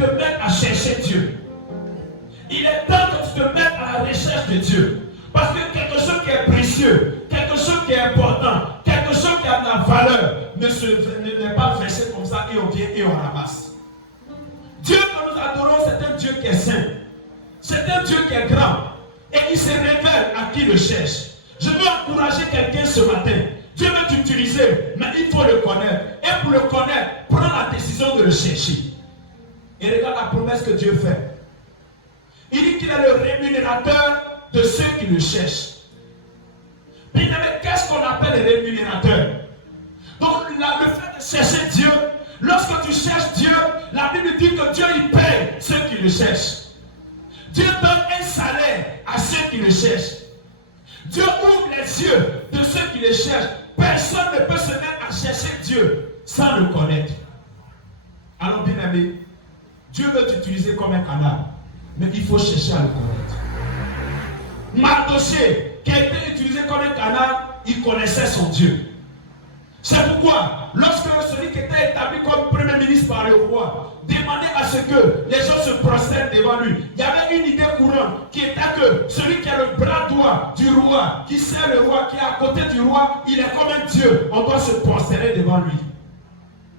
te mettes à chercher Dieu. Il est temps que tu te mettes à la recherche de Dieu. Parce que quelque chose qui est précieux, quelque chose qui est important, quelque chose qui a de la valeur, n'est pas versé comme ça et on vient et on ramasse. Dieu que nous adorons, c'est un Dieu qui est saint. C'est un Dieu qui est grand. Et il se révèle à qui le cherche. Je veux encourager quelqu'un ce matin. Dieu veut t'utiliser, mais il faut le connaître. Et pour le connaître, prends la décision de le chercher. Et regarde la promesse que Dieu fait. Il dit qu'il est le rémunérateur de ceux qui le cherchent. Bien aimé, qu'est-ce qu'on appelle le rémunérateur? Donc le fait de chercher Dieu, lorsque tu cherches Dieu, la Bible dit que Dieu il paye ceux qui le cherchent. Dieu donne un salaire à ceux qui le cherchent. Dieu ouvre les yeux de ceux qui le cherchent. Personne ne peut se mettre à chercher Dieu sans le connaître. Alors bien aimé, Dieu veut t'utiliser comme un canal, mais il faut chercher à le connaître. Mardoché, qui a été utilisé comme un canal, il connaissait son Dieu. C'est pourquoi, lorsque celui qui était établi comme premier ministre par le roi demandait à ce que les gens se prosternent devant lui, il y avait une idée courante qui était que celui qui a le bras droit du roi, qui sert le roi, qui est à côté du roi, il est comme un Dieu. On doit se prosterner devant lui.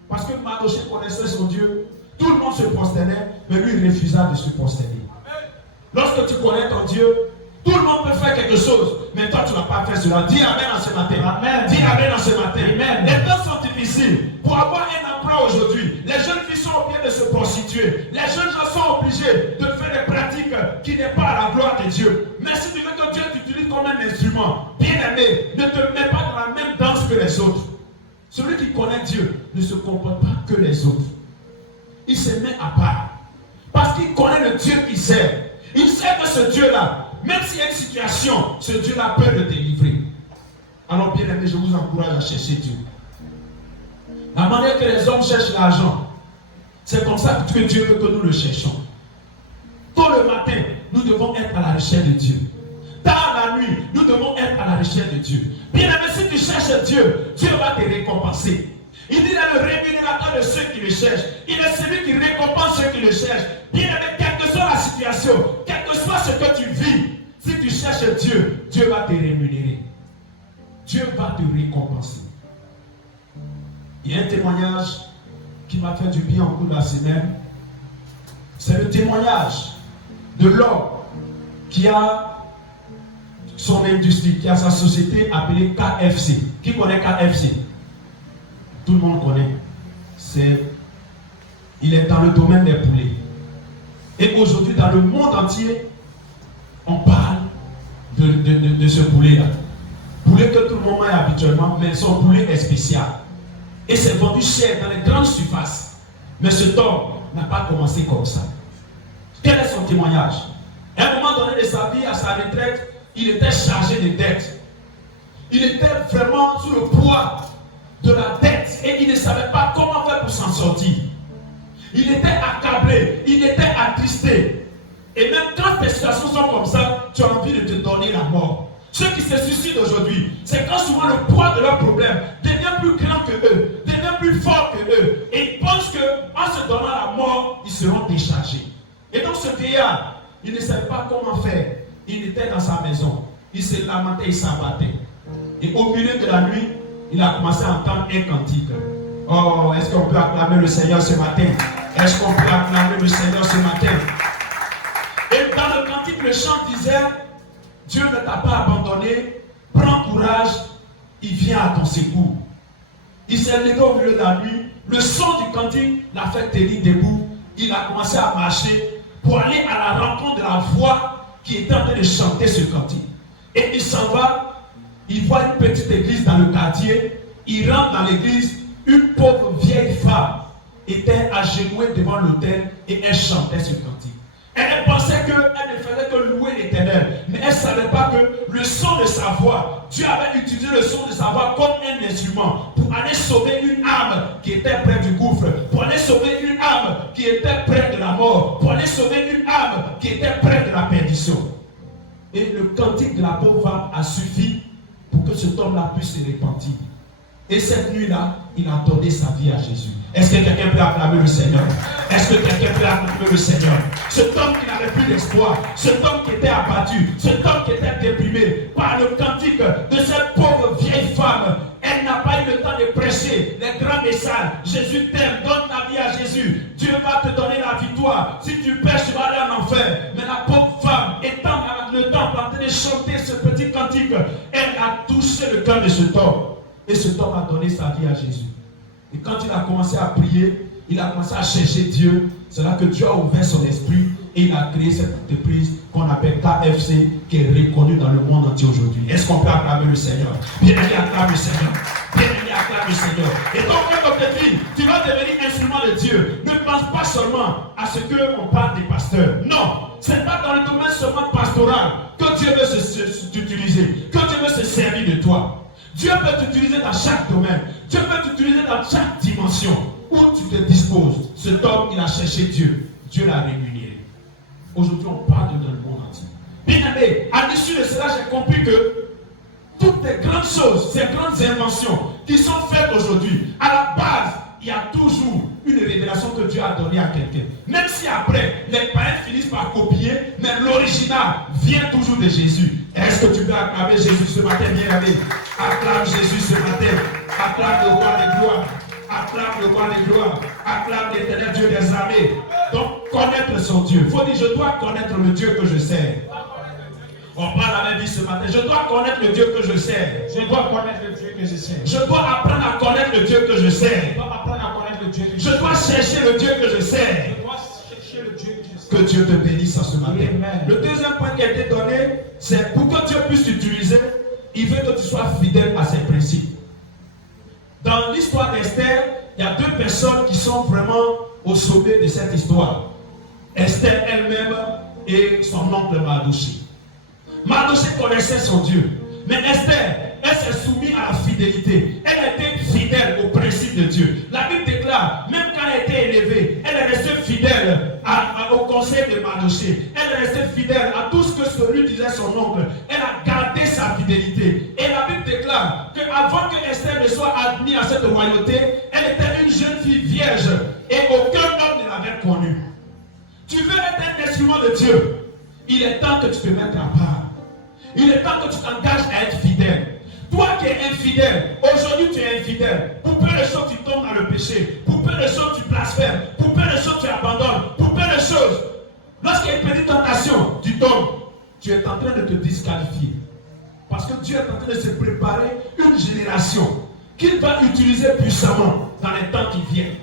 Parce que Mardoché connaissait son Dieu, tout le monde se prosternait, mais lui il refusa de se prosterner. Lorsque tu connais ton Dieu, tout le monde peut faire quelque chose, mais toi tu ne vas pas faire cela. Dis Amen en ce matin. Amen. Dis Amen en ce matin. Amen. Les temps sont difficiles. Pour avoir un emploi aujourd'hui, les jeunes filles sont obligées de se prostituer. Les jeunes gens sont obligés de faire des pratiques qui n'est pas à la gloire de Dieu. Mais si tu veux que Dieu t'utilise comme un instrument, bien aimé, ne te mets pas dans la même danse que les autres. Celui qui connaît Dieu ne se comporte pas que les autres. Il se met à part. Parce qu'il connaît le Dieu qu'il sert. Il sait que ce Dieu-là, même s'il y a une situation, ce Dieu-là peut le délivrer. Alors bien aimé, je vous encourage à chercher Dieu. La manière que les hommes cherchent l'argent, c'est comme ça que Dieu veut que nous le cherchons. Tôt le matin, nous devons être à la recherche de Dieu. Tard la nuit, nous devons être à la recherche de Dieu. Bien aimé, si tu cherches Dieu, Dieu va te récompenser. Il dit qu'il est le rémunérateur de ceux qui le cherchent. Il est celui qui récompense ceux qui le cherchent. Bien aimé, quelle que soit la situation, quel que soit ce que tu vis, si tu cherches Dieu, Dieu va te rémunérer. Dieu va te récompenser. Il y a un témoignage qui m'a fait du bien au cours de la semaine. C'est le témoignage de l'homme qui a son industrie, qui a sa société appelée KFC. Qui connaît KFC? Tout le monde connaît. Il est dans le domaine des poulets. Et aujourd'hui, dans le monde entier, on parle de ce poulet-là. Poulet que tout le monde a habituellement, mais son poulet est spécial. Et c'est vendu cher dans les grandes surfaces. Mais cet homme n'a pas commencé comme ça. Quel est son témoignage? À un moment donné de sa vie, à sa retraite, il était chargé de dettes. Il était vraiment sous le poids de la dette et il ne savait pas comment faire pour s'en sortir. Il était accablé, il était attristé. Et même quand tes situations sont comme ça, tu as envie de te donner la mort. Ceux qui se suicident aujourd'hui, c'est quand souvent le poids de leurs problèmes devient plus grand que eux, devient plus fort que eux. Et ils pensent qu'en se donnant la mort, ils seront déchargés. Et donc ce vieillard, il ne savait pas comment faire. Il était dans sa maison. Il se lamentait, il s'abattait. Et au milieu de la nuit, il a commencé à entendre un cantique. Oh, est-ce qu'on peut acclamer le Seigneur ce matin? Est-ce qu'on peut acclamer le Seigneur ce matin? Et dans le cantique, le chant disait, Dieu ne t'a pas abandonné, prends courage, il vient à ton secours. Il s'est levé au milieu de la nuit, le son du cantique l'a fait tenir debout. Il a commencé à marcher pour aller à la rencontre de la voix qui était en train de chanter ce cantique. Et il s'en va, il voit une petite église dans le quartier, il rentre dans l'église, une pauvre vieille femme était agenouillée devant l'autel et elle chantait ce cantique. Elle pensait qu'elle ne faisait que louer l'Éternel, mais elle ne savait pas que le son de sa voix, Dieu avait utilisé le son de sa voix comme un instrument pour aller sauver une âme qui était près du gouffre, pour aller sauver une âme qui était près de la mort, pour aller sauver une âme qui était près de la perdition. Et le cantique de la pauvre femme a suffi pour que cet homme-là puisse se repentir. Et cette nuit-là, il a donné sa vie à Jésus. Est-ce que quelqu'un peut acclamer le Seigneur? Est-ce que quelqu'un peut acclamer le Seigneur. Cet homme qui n'avait plus d'espoir, cet homme qui était abattu, cet homme qui était déprimé par le cantique de cette pauvre vieille femme. Elle n'a pas eu le temps de prêcher les grands messages. Jésus t'aime, donne ta vie à Jésus. Dieu va te donner la victoire. Si tu pêches, tu vas aller en enfer. Mais la pauvre femme, étant le temps en train de chanter ce petit cantique, elle a touché le cœur de cet homme. Et cet homme a donné sa vie à Jésus. Et quand il a commencé à prier, il a commencé à chercher Dieu. C'est là que Dieu a ouvert son esprit et il a créé cette entreprise qu'on appelle KFC, qui est reconnue dans le monde entier aujourd'hui. Est-ce qu'on peut acclamer le Seigneur? Bien-aimé, acclame le Seigneur. Bien-aimé, acclame le Seigneur. Et donc, comme te dit, tu vas devenir instrument de Dieu. Ne pense pas seulement à ce qu'on parle des pasteurs. Non, ce n'est pas dans le domaine seulement pastoral que Dieu veut t'utiliser, que Dieu veut se servir de toi. Dieu peut t'utiliser dans chaque domaine. Dieu peut t'utiliser dans chaque dimension où tu te disposes. Cet homme, il a cherché Dieu. Dieu l'a rémunéré. Aujourd'hui, on parle dans le monde entier. Bien aimé, à l'issue de cela, j'ai compris que toutes les grandes choses, ces grandes inventions qui sont faites aujourd'hui, à la base, il y a toujours une révélation que Dieu a donnée à quelqu'un. Même si après, les païens finissent par copier, mais l'original vient toujours de Jésus. Est-ce que tu peux acclamer Jésus ce matin, bien-aimé? Acclame Jésus ce matin. Acclame le roi des gloires. Acclame le roi des gloires. Acclame l'éternel Dieu des armées. Donc, connaître son Dieu. Il faut dire, je dois connaître le Dieu que je sers. On parle la même vie ce matin. Je dois connaître le Dieu que je sers. Je dois connaître le Dieu que je sers. Je dois apprendre à connaître le Dieu que je sers. Je dois apprendre à connaître le Dieu que je Je dois chercher le Dieu que je sers. Je dois chercher le Dieu que je sers. Que Dieu te bénisse ce matin. Amen. Le deuxième point qui a été donné, c'est pour que Dieu puisse t'utiliser, il veut que tu sois fidèle à ses principes. Dans l'histoire d'Esther, il y a deux personnes qui sont vraiment au sommet de cette histoire. Esther elle-même et son oncle Mardochée. Mardochée connaissait son Dieu. Mais Esther, elle s'est soumise à la fidélité. Elle a été fidèle au principe de Dieu. La Bible déclare, même quand elle a été élevée, elle est restée fidèle au conseil de Mardochée. Elle est restée fidèle à tout ce que celui disait son oncle. Elle a gardé sa fidélité. Et la Bible déclare qu'avant que Esther ne soit admise à cette royauté, elle était une jeune fille vierge et aucun homme ne l'avait connue. Tu veux être un instrument de Dieu. Il est temps que tu te mettes à part. Il est temps que tu t'engages à être fidèle. Toi qui es infidèle, aujourd'hui tu es infidèle. Pour peu de choses tu tombes dans le péché. Pour peu de choses tu blasphèmes. Pour peu de choses tu abandonnes. Pour peu de choses, lorsqu'il y a une petite tentation, tu tombes. Tu es en train de te disqualifier. Parce que Dieu est en train de se préparer une génération qu'il va utiliser puissamment dans les temps qui viennent.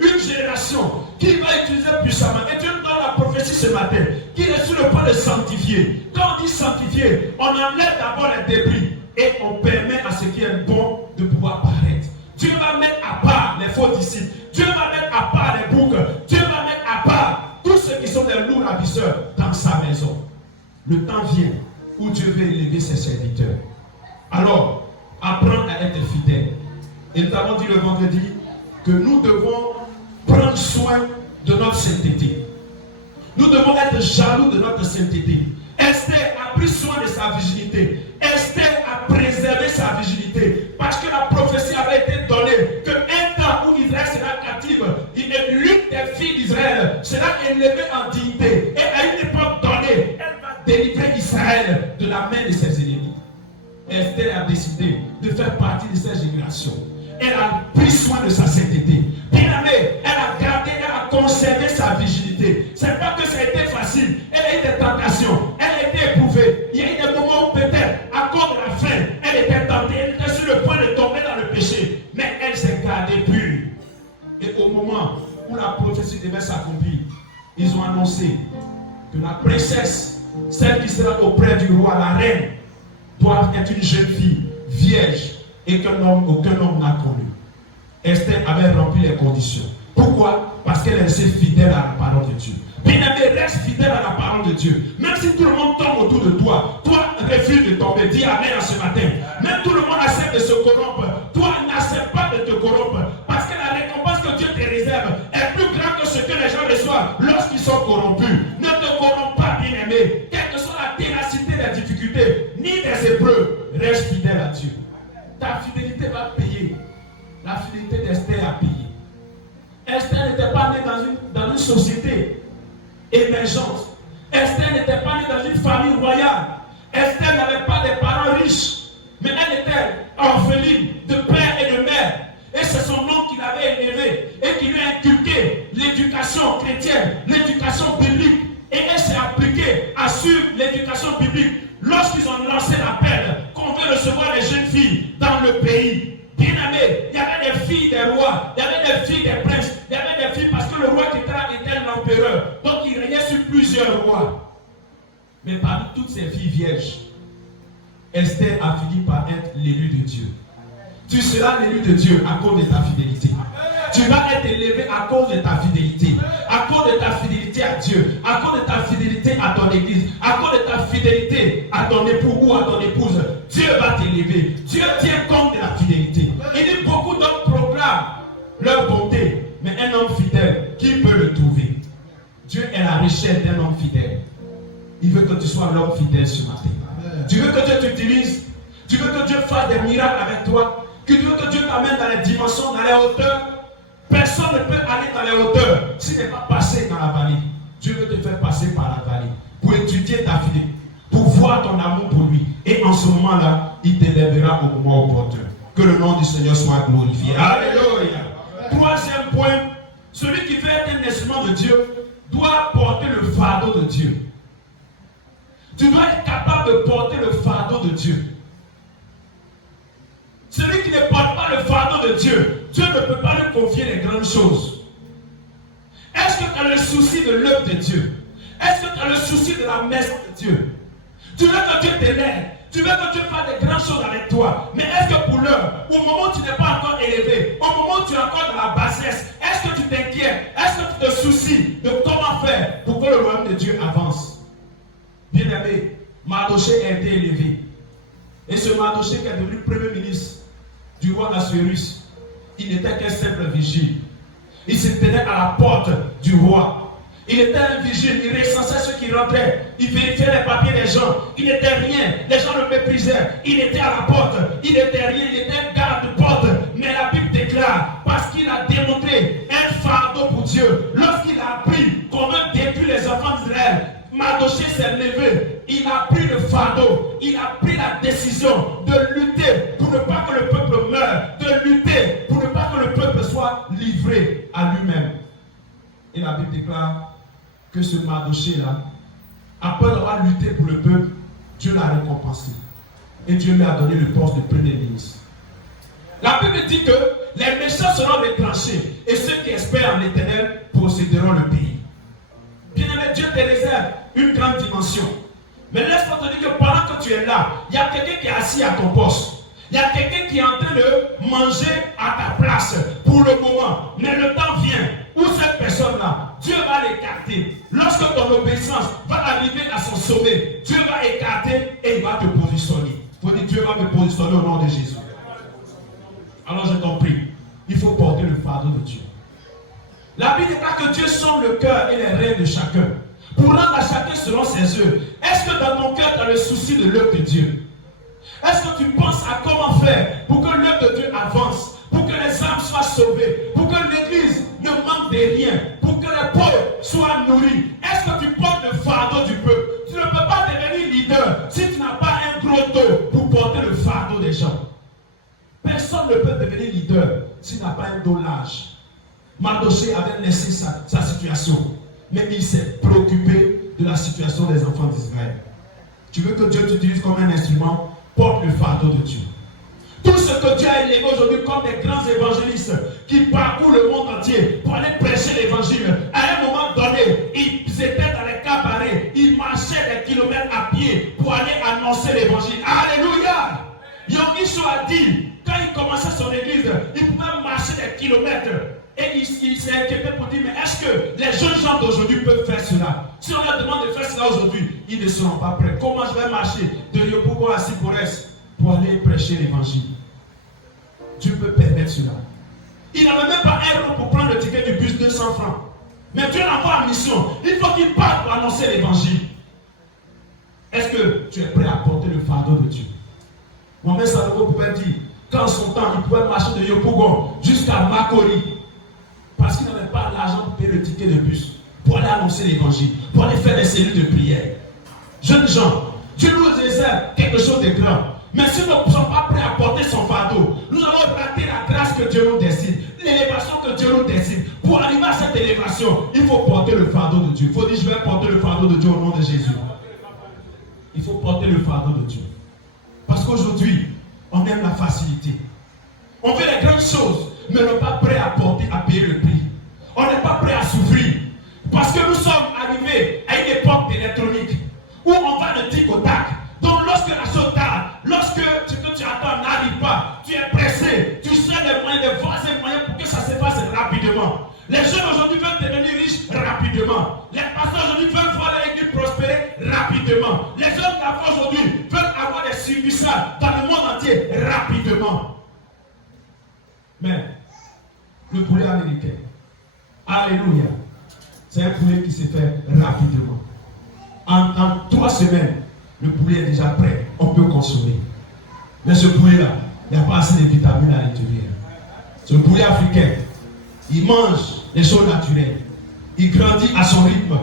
Une génération qu'il va utiliser puissamment. Et Dieu nous donne la prophétie ce matin, qu'il est sur le point de sanctifier. Quand on dit sanctifier, on enlève d'abord les débris et on permet à ce qui est bon de pouvoir paraître. Dieu va mettre à part les faux disciples. Dieu va mettre à part les boucs. Dieu va mettre à part tous ceux qui sont des lourds ravisseurs dans sa maison. Le temps vient où Dieu veut élever ses serviteurs. Alors, apprendre à être fidèle. Et nous avons dit le vendredi que nous devons prendre soin de notre sainteté. Nous devons être jaloux de notre sainteté. Esther a pris soin de sa virginité. Esther a préservé sa virginité. Parce que la prophétie avait été donnée qu'un temps où Israël sera captive, l'une des filles d'Israël sera élevée en dignité. Et à une époque donnée, elle va délivrer Israël de la main de ses ennemis. Esther a décidé de faire partie de cette génération. Elle a pris soin de sa sainteté. Bien aimé, elle a gardé, elle a conservé sa virginité. Ce n'est pas que ça a été facile. Elle a eu des tentations. Elle a été éprouvée. Il y a eu des moments où peut-être, à cause de la faim, elle était tentée. Elle était sur le point de tomber dans le péché. Mais elle s'est gardée pure. Et au moment où la prophétie devait s'accomplir, ils ont annoncé que la princesse, celle qui sera auprès du roi, la reine, doit être une jeune fille vierge et aucun homme n'a connu. Esther avait rempli les conditions. Pourquoi? Parce qu'elle est restée fidèle à la parole de Dieu. Bien-aimé, reste fidèle à la parole de Dieu. Même si tout le monde tombe autour de toi, toi refuse de tomber. Dis Amen à ce matin. Même tout le monde accepte de se corrompre. Toi, n'accepte pas de te corrompre. Parce que la récompense que Dieu te réserve est plus grande que ce que les gens reçoivent lorsqu'ils sont corrompus. Ne te corromps pas, bien-aimé. Quelle que soit la ténacité des difficultés, ni des épreuves, reste fidèle à Dieu. Ta fidélité va payer. La fidélité d'Esther a payé. Esther n'était pas née dans une société émergente. Esther n'était pas née dans une famille royale. Esther n'avait pas des parents riches. Mais elle était orpheline de père et de mère. Et c'est son oncle qui l'avait élevée et qui lui a inculqué l'éducation chrétienne, l'éducation biblique. Et elle s'est appliquée à suivre l'éducation biblique. Lorsqu'ils ont lancé l'appel qu'on veut recevoir les jeunes filles dans le pays, bien aimé, il y avait des filles des rois, il y avait des filles des princes, il y avait des filles parce que le roi qui était l'empereur. Donc il régnait sur plusieurs rois. Mais parmi toutes ces filles vierges, Esther a fini par être l'élu de Dieu. Tu seras l'élu de Dieu à cause de ta fidélité. Tu vas être élevé à cause de ta fidélité. À cause de ta fidélité à Dieu. À cause de ta fidélité à ton église. À cause de ta fidélité à ton époux ou à ton épouse. Dieu va t'élever. Dieu tient compte de la fidélité. Il dit beaucoup d'hommes proclament leur bonté. Mais un homme fidèle, qui peut le trouver? Dieu est la richesse d'un homme fidèle. Il veut que tu sois l'homme fidèle ce matin. Tu veux que Dieu t'utilise. Tu veux que Dieu fasse des miracles avec toi. Tu veux que Dieu t'amène dans les dimensions, dans les hauteurs. Personne ne peut aller dans les hauteurs s'il n'est pas passé dans la vallée. Dieu veut te faire passer par la vallée pour étudier ta fidélité, pour voir ton amour pour lui. Et en ce moment-là, il t'élèvera au moment opportun. Que le nom du Seigneur soit glorifié. Alléluia. Troisième point, celui qui veut être un instrument de Dieu doit porter le fardeau de Dieu. Tu dois être capable de porter le fardeau de Dieu. Celui qui ne porte pas le fardeau de Dieu, Dieu ne peut pas lui confier les grandes choses. Est-ce que tu as le souci de l'œuvre de Dieu? Est-ce que tu as le souci de la maison de Dieu? Tu veux que Dieu t'élève. Tu veux que Dieu fasse des grandes choses avec toi. Mais est-ce que pour l'heure, au moment où tu n'es pas encore élevé, au moment où tu es encore dans la bassesse, est-ce que tu t'inquiètes? Est-ce que tu te soucies de comment faire pour que le royaume de Dieu avance? Bien-aimé, Mardochée a été élevé. Et ce Mardochée qui est devenu premier ministre du roi Assuérus, il n'était qu'un simple vigile. Il se tenait à la porte du roi. Il était un vigile, il recensait ceux qui rentraient, il vérifiait les papiers des gens. Il n'était rien, les gens le méprisaient. Il était à la porte, il n'était rien, il était un garde-porte. Mais la Bible déclare, parce qu'il a démontré un fardeau pour Dieu, lorsqu'il a appris comment détruire les enfants d'Israël, Mardochée s'est levé, il a pris le fardeau, il a pris la décision de lutter pour ne pas que le peuple meure, de lutter pour ne pas que le peuple soit livré à lui-même. Et la Bible déclare que ce Mardochée-là, après avoir lutté pour le peuple, Dieu l'a récompensé. Et Dieu lui a donné le poste de premier ministre. La Bible dit que les méchants seront retranchés et ceux qui espèrent en l'Éternel posséderont le pays. Bien-aimé, Dieu te réserve une grande dimension. Mais laisse-moi te dire que pendant que tu es là, il y a quelqu'un qui est assis à ton poste. Il y a quelqu'un qui est en train de manger à ta place pour le moment. Mais le temps vient où cette personne-là, Dieu va l'écarter. Lorsque ton obéissance va arriver à son sommet, Dieu va écarter et il va te positionner. Il faut dire, Dieu va me positionner au nom de Jésus. Alors je t'en prie, il faut porter le fardeau de Dieu. La Bible déclare que Dieu sonde le cœur et les reins de chacun pour rendre à chacun selon ses œuvres. Est-ce que dans ton cœur tu as le souci de l'œuvre de Dieu? Est-ce que tu penses à comment faire pour que l'œuvre de Dieu avance, pour que les âmes soient sauvées, pour que l'église ne manque de rien, pour que les pauvres soient nourris? Est-ce que tu portes le fardeau du peuple? Tu ne peux pas devenir leader si tu n'as pas un gros dos pour porter le fardeau des gens. Personne ne peut devenir leader s'il n'a pas un dos large. Mardochée avait laissé sa situation, mais il s'est préoccupé de la situation des enfants d'Israël. Tu veux que Dieu t'utilise comme un instrument? Porte le fardeau de Dieu. Tout ce que Dieu a élevé aujourd'hui comme des grands évangélistes qui parcourent le monde entier pour aller prêcher l'évangile, à un moment donné, ils étaient dans les cabarets, ils marchaient des kilomètres à pied pour aller annoncer l'évangile. Alléluia! Yongisho a dit, quand il commençait son église, il pouvait marcher des kilomètres. Et il s'est inquiété pour dire, mais est-ce que les jeunes gens d'aujourd'hui peuvent faire cela? Si on leur demande de faire cela aujourd'hui, ils ne seront pas prêts. Comment je vais marcher de Yopougon à Sipores pour aller prêcher l'évangile? Dieu peut permettre cela. Il n'avait même pas un euro pour prendre le ticket du bus, 200 francs. Mais Dieu l'envoie en mission. Il faut qu'il parte pour annoncer l'évangile. Est-ce que tu es prêt à porter le fardeau de Dieu? Mohamed Salomon pouvait dire, qu'en son temps, il pouvait marcher de Yopougon jusqu'à Makori. Parce qu'il n'avait pas l'argent pour payer le ticket de bus. annoncer l'évangile, pour aller faire des cellules de prière. Jeunes gens, Dieu nous réserve quelque chose de grand. Mais si nous ne sommes pas prêts à porter son fardeau, nous allons rater la grâce que Dieu nous décide, l'élévation que Dieu nous décide. Pour arriver à cette élévation, il faut porter le fardeau de Dieu. Il faut dire, je vais porter le fardeau de Dieu au nom de Jésus. Il faut porter le fardeau de Dieu. Parce qu'aujourd'hui, on aime la facilité. On veut les grandes choses, mais on n'est pas prêt à porter, à payer le prix. On n'est pas prêt à souffrir. Parce que nous sommes arrivés à une époque d'électronique où on va de tic au tac. Donc lorsque la chose tarde, lorsque ce que tu attends n'arrive pas, tu es pressé, tu cherches des moyens, des voies et moyens pour que ça se fasse rapidement. Les jeunes aujourd'hui veulent devenir riches rapidement. Les pasteurs aujourd'hui veulent voir l'église prospérer rapidement. Les hommes d'affaires aujourd'hui veulent avoir des succès dans le monde entier rapidement. Mais le poulet américain, alléluia, c'est un poulet qui se fait rapidement. En 3 semaines, le poulet est déjà prêt, on peut consommer. Mais ce poulet-là, il n'y a pas assez de vitamines à l'intérieur. Ce poulet africain, il mange les choses naturelles. Il grandit à son rythme.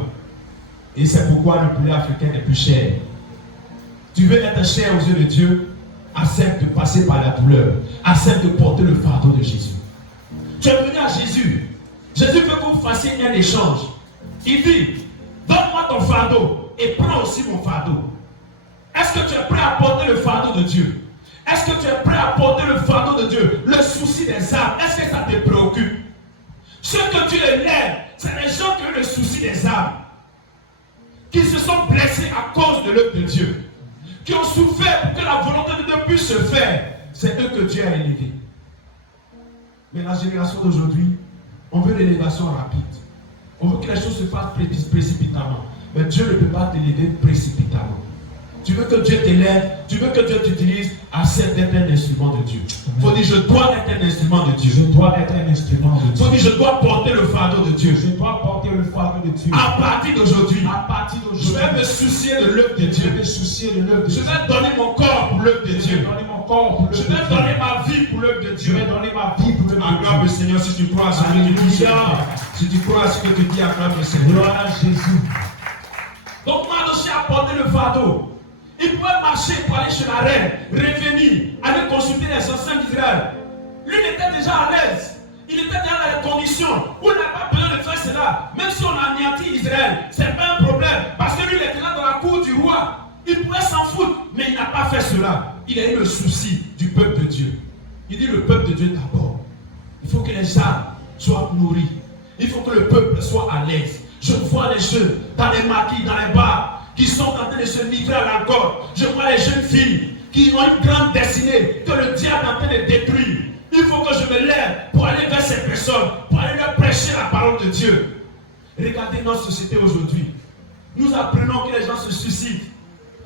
Et c'est pourquoi le poulet africain est plus cher. Tu veux être cher aux yeux de Dieu, accepte de passer par la douleur. Accepte de porter le fardeau de Jésus. Tu es venu à Jésus. Jésus veut que vous fassiez un échange. Il dit, donne-moi ton fardeau et prends aussi mon fardeau. Est-ce que tu es prêt à porter le fardeau de Dieu? Est-ce que tu es prêt à porter le fardeau de Dieu? Le souci des âmes, est-ce que ça te préoccupe? Ceux que Dieu élève, c'est les gens qui ont le souci des âmes, qui se sont blessés à cause de l'œuvre de Dieu, qui ont souffert pour que la volonté de Dieu puisse se faire. C'est eux que Dieu a élevés. Mais la génération d'aujourd'hui, on veut l'élévation rapide. On veut que les choses se fassent précipitamment. Mais Dieu ne peut pas t'élever précipitamment. Tu veux que Dieu t'élève, tu veux que Dieu t'utilise, accepte d'être un instrument de Dieu. Il faut dire, je dois être un instrument de Dieu. Je dois être un instrument de Dieu. Il faut dire, je dois porter le fardeau de Dieu. Je dois porter le fardeau de Dieu. À partir d'aujourd'hui, je vais me soucier de l'œuvre de Dieu. Je vais me soucier de l'œuvre de Dieu. Je vais donner mon corps pour l'œuvre de Dieu. Je vais donner ma vie pour l'œuvre de Dieu. Je vais donner ma vie pour l'œuvre de Dieu. Acclame le Seigneur si tu crois à ce que tu dis. Si tu crois à ce que tu dis, acclame le Seigneur. Gloire à Jésus. Donc Mardochée a porté le fardeau. Il pouvait marcher pour aller chez la reine, revenir, aller consulter les anciens d'Israël. Lui, il était déjà à l'aise. Il était déjà dans les conditions où il n'a pas besoin de faire cela. Même si on a anéanti Israël, ce n'est pas un problème. Parce que lui, il était là dans la cour du roi. Il pouvait s'en foutre, mais il n'a pas fait cela. Il a eu le souci du peuple de Dieu. Il dit le peuple de Dieu d'abord. Il faut que les âmes soient nourries. Il faut que le peuple soit à l'aise. Je vois les jeunes dans les maquis, dans les bars, qui sont en train de se livrer à l'alcool. Je vois les jeunes filles qui ont une grande destinée que le diable est en train de détruire. Il faut que je me lève pour aller vers ces personnes, pour aller leur prêcher la parole de Dieu. Regardez notre société aujourd'hui. Nous apprenons que les gens se suicident.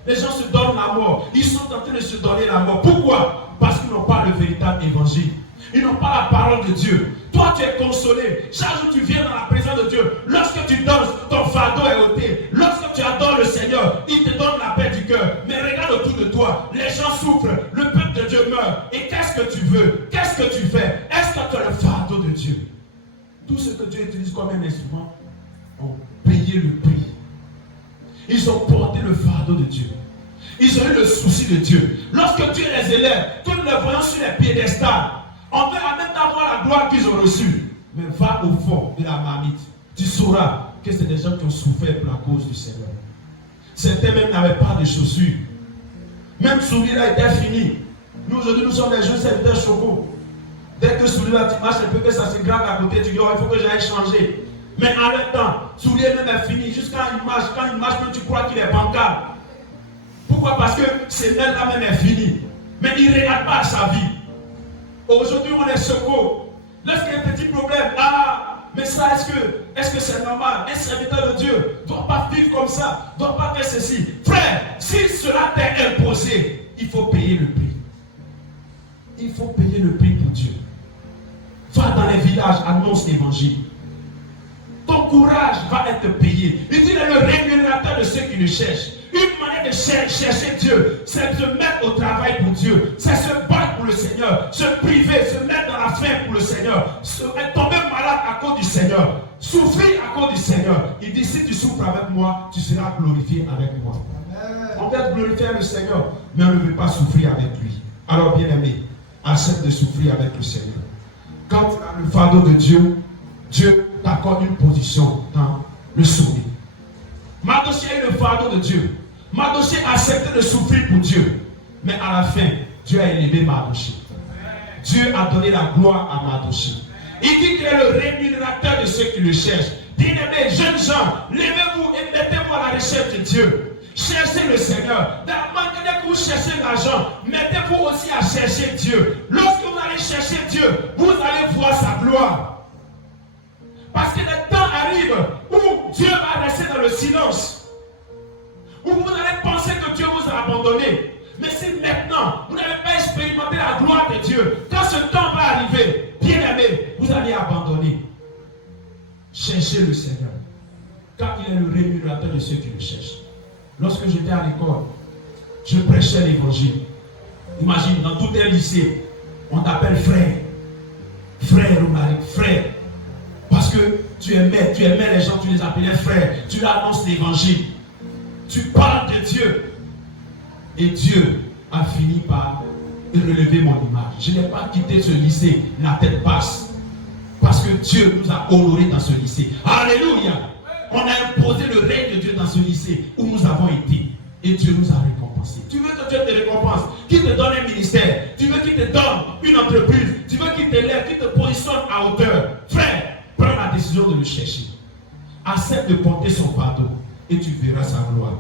Les gens se donnent la mort. Ils sont en train de se donner la mort. Pourquoi? Parce qu'ils n'ont pas le véritable évangile. Ils n'ont pas la parole de Dieu. Toi, tu es consolé. Chaque jour, tu viens dans la présence de Dieu. Lorsque tu danses, ton fardeau est ôté. Lorsque tu adores le Seigneur, il te donne la paix du cœur. Mais regarde autour de toi. Les gens souffrent. Le peuple de Dieu meurt. Et qu'est-ce que tu veux? Qu'est-ce que tu fais? Est-ce que tu as le fardeau de Dieu? Tout ce que Dieu utilise comme un instrument ont payé le prix. Ils ont porté le fardeau de Dieu. Ils ont eu le souci de Dieu. Lorsque Dieu les élève, que nous les voyons sur les piédestals, on veut en même temps voir la gloire qu'ils ont reçue. Mais va au fond de la marmite. Tu sauras que c'est des gens qui ont souffert pour la cause du Seigneur. Certains même n'avaient pas de chaussures. Même souliers-là était fini. Nous aujourd'hui, nous sommes des jeunes serviteurs chocos. Dès que souliers-là, tu marches un peu, que ça se grave à côté, tu dis, oh, il faut que j'aille changer. Mais en même temps, soulier même est fini. Jusqu'à quand il marche, même tu crois qu'il est bancable. Pourquoi? Parce que ce mail-là même est fini. Mais il ne regarde pas sa vie. Aujourd'hui, on est secours. Lorsqu'il y a un petit problème, mais ça, est-ce que c'est normal? Un serviteur de Dieu ne doit pas vivre comme ça, ne doit pas faire ceci. Frère, si cela t'est imposé, il faut payer le prix. Il faut payer le prix pour Dieu. Va dans les villages, annonce l'évangile. Ton courage va être payé. Il dit, il est le rémunérateur de ceux qui le cherchent. Une manière de chercher Dieu, c'est se mettre au travail pour Dieu, c'est se battre pour le Seigneur, se priver, se mettre dans la faim pour le Seigneur, tomber malade à cause du Seigneur, souffrir à cause du Seigneur. Il dit, si tu souffres avec moi, tu seras glorifié avec moi. On veut être glorifié avec le Seigneur, mais on ne veut pas souffrir avec lui. Alors, bien-aimé, accepte de souffrir avec le Seigneur. Quand tu as le fardeau de Dieu, Dieu t'accorde une position dans le sommet. Mardochée a eu le fardeau de Dieu. Mardochée a accepté de souffrir pour Dieu. Mais à la fin, Dieu a élevé Mardochée. Dieu a donné la gloire à Mardochée. Il dit qu'il est le rémunérateur de ceux qui le cherchent. Bien-aimés, jeunes gens, levez-vous et mettez-vous à la recherche de Dieu. Cherchez le Seigneur. Dans la manière que vous cherchez l'argent, mettez-vous aussi à chercher Dieu. Lorsque vous allez chercher Dieu, vous allez voir sa gloire. Parce que le temps arrive où Dieu va rester dans le silence. Où vous allez penser que Dieu vous a abandonné. Mais si maintenant, vous n'avez pas expérimenté la gloire de Dieu, quand ce temps va arriver, bien aimé, vous allez abandonner. Cherchez le Seigneur. Car il est le rémunérateur de ceux qui le cherchent. Lorsque j'étais à l'école, je prêchais l'évangile. Imagine, dans tout un lycée, on t'appelle frère. Frère ou mari, frère. Parce que tu aimais les gens, tu les appelais frères. Tu leur annonces l'évangile. Tu parles de Dieu. Et Dieu a fini par relever mon image. Je n'ai pas quitté ce lycée la tête basse. Parce que Dieu nous a honorés dans ce lycée. Alléluia! On a imposé le règne de Dieu dans ce lycée où nous avons été. Et Dieu nous a récompensés. Tu veux que Dieu te récompense, qu'il te donne un ministère, tu veux qu'il te donne une entreprise, tu veux qu'il t'élève, qu'il te positionne à hauteur. Frère, prends la décision de le chercher. Accepte de porter son fardeau et tu verras sa gloire.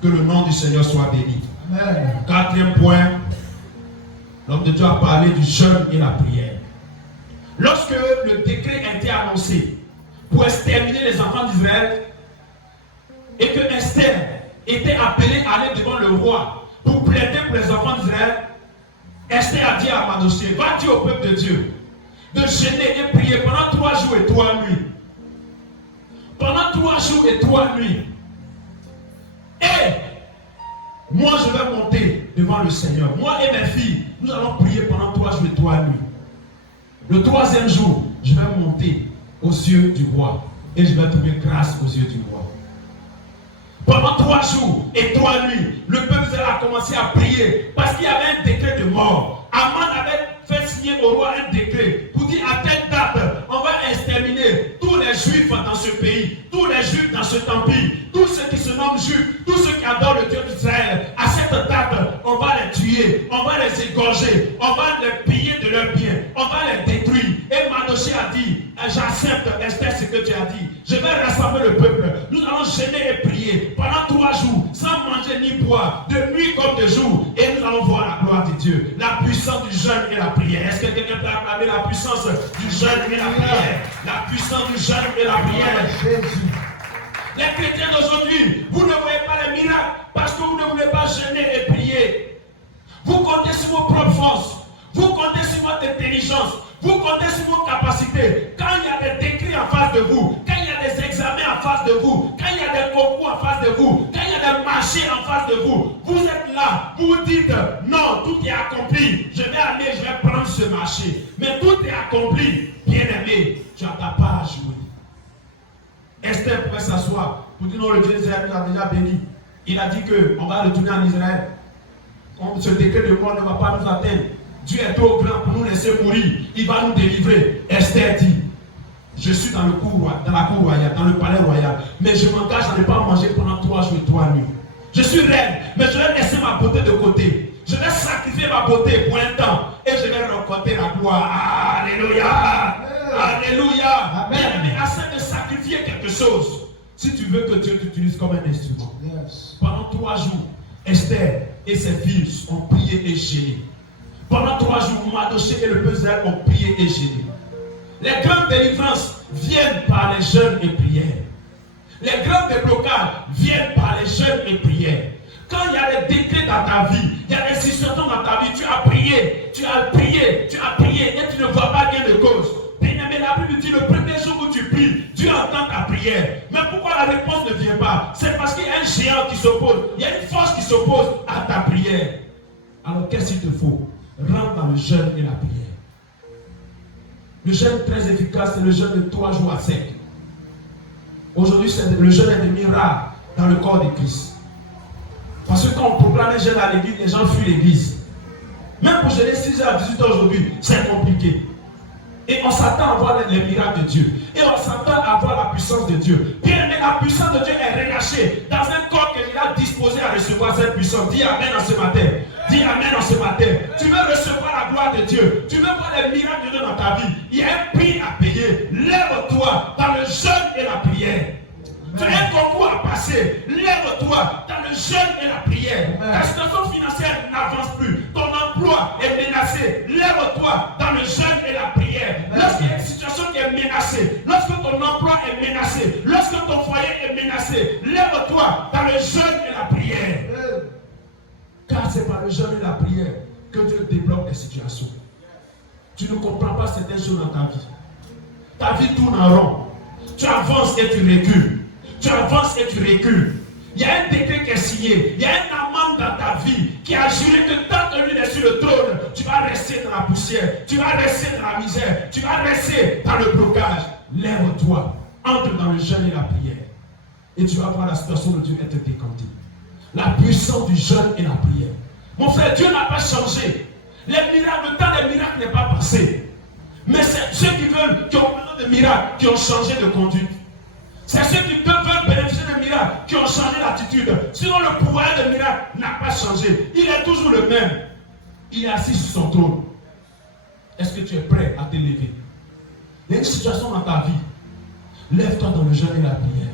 Que le nom du Seigneur soit béni. Amen. Quatrième point, l'homme de Dieu a parlé du jeûne et la prière. Lorsque le décret a été annoncé pour exterminer les enfants d'Israël et que Esther était appelée à aller devant le roi pour plaider pour les enfants d'Israël, Esther a dit à Mardochée, va dire au peuple de Dieu de jeûner et prier pendant 3 jours et 3 nuits. Pendant 3 jours et 3 nuits. Et moi je vais monter devant le Seigneur. Moi et mes filles, nous allons prier pendant 3 jours et 3 nuits. Le 3e jour, je vais monter aux yeux du roi. Et je vais trouver grâce aux yeux du roi. Pendant 3 jours et 3 nuits, le peuple a commencé à prier parce qu'il y avait un décret de mort. Aman avait fait signer au roi un décret pour dire à telle date, on va exterminer tous les juifs dans ce pays, tous les juifs dans cet empire, tous ceux qui se nomment juifs, tous ceux qui adorent le Dieu d'Israël. À cette date, on va les tuer, on va les égorger, on va les piller de leurs biens, on va les détruire. Et Mardochée a dit, j'accepte Esther ce que tu as dit. Je vais rassembler le peuple. Nous allons jeûner et prier pendant 3 jours, sans manger ni boire, de nuit comme de jour. Et nous allons voir la gloire de Dieu, la puissance du jeûne et la prière. Est-ce que quelqu'un peut acclamer la puissance du jeûne et la prière? La puissance du jeûne et la prière. Les chrétiens d'aujourd'hui, vous ne voyez pas les miracles parce que vous ne voulez pas jeûner et prier. Vous comptez sur vos propres forces. Vous comptez sur votre intelligence. Vous comptez sur vos capacités. Quand il y a des décrets en face de vous, quand il y a des examens en face de vous, quand il y a des concours en face de vous, quand il y a des marchés en face de vous, vous êtes là, vous vous dites, non, tout est accompli. Je vais aller, je vais prendre ce marché. Mais tout est accompli. Bien-aimé, tu n'as pas à jouer. Esther pouvait s'asseoir pour dire, non, le Dieu d'Israël nous a déjà béni. Il a dit qu'on va retourner en Israël. Ce décret de mort ne va pas nous atteindre. Dieu est trop grand pour nous laisser mourir. Il va nous délivrer. Esther dit, je suis dans la cour royale, dans le palais royal, mais je m'engage à ne pas manger pendant 3 jours et 3 nuits. Je suis reine, mais je vais laisser ma beauté de côté. Je vais sacrifier ma beauté pour un temps et je vais rencontrer la gloire. Alléluia. Alléluia. Mais essaie de sacrifier quelque chose si tu veux que Dieu t'utilise comme un instrument. Pendant 3 jours, Esther et ses filles ont prié et jeûné. Pendant 3 jours, Mardochée et le peuple d'Israël ont prié et jeûné. Les grandes délivrances viennent par les jeûnes et prières. Les grands déblocages viennent par les jeûnes et prières. Quand il y a des décrets dans ta vie, il y a des situations dans ta vie, tu as prié, tu as prié, tu as prié et tu ne vois pas gain de cause. Bien-aimé, la Bible dit le premier jour où tu pries, Dieu entend ta prière. Mais pourquoi la réponse ne vient pas? C'est parce qu'il y a un géant qui s'oppose, il y a une force qui s'oppose à ta prière. Alors qu'est-ce qu'il te faut? Rentre dans le jeûne et la prière. Le jeûne très efficace, c'est le jeûne de 3 jours à sec. Aujourd'hui, le jeûne est devenu rare dans le corps de Christ. Parce que quand on proclame un jeûne à l'église, les gens fuient l'église. Même pour jeûner 6h à 18h aujourd'hui, c'est compliqué. Et on s'attend à voir les miracles de Dieu. Et on s'attend à voir la puissance de Dieu. Bien, mais la puissance de Dieu est relâchée dans un corps qu'il a disposé à recevoir cette puissance. Dis Amen en ce matin. Dis Amen en ce matin. Tu veux recevoir la gloire de Dieu. Tu veux voir les miracles de Dieu dans ta vie. Il y a un prix à payer. Lève-toi dans le jeûne et la prière. Tu as un concours à passer. Lève-toi dans le jeûne et la prière. Ta situation financière n'avance plus. Ton emploi est menacé. Lève-toi dans le jeûne et la prière. Lorsqu'il y a une situation qui est menacée, lorsque ton emploi est menacé, lorsque ton foyer est menacé, lève-toi dans le jeûne et la prière. Car c'est par le jeûne et la prière que Dieu débloque les situations. Tu ne comprends pas certaines choses dans ta vie. Ta vie tourne en rond. Tu avances et tu recules. Tu avances et tu recules. Il y a un décret qui est signé. Il y a un amant dans ta vie qui a juré que tant que lui est sur le trône, tu vas rester dans la poussière. Tu vas rester dans la misère. Tu vas rester dans le blocage. Lève-toi. Entre dans le jeûne et la prière. Et tu vas voir la situation de Dieu être décantée. La puissance du jeûne et la prière. Mon frère, Dieu n'a pas changé. Les miracles, le temps des miracles n'est pas passé. Mais c'est ceux qui veulent, qui ont besoin de miracles, qui ont changé de conduite. C'est ceux qui veulent bénéficier de miracles, qui ont changé d'attitude. Sinon, le pouvoir de miracle n'a pas changé. Il est toujours le même. Il est assis sur son trône. Est-ce que tu es prêt à te lever? Il y a une situation dans ta vie. Lève-toi dans le jeûne et la prière.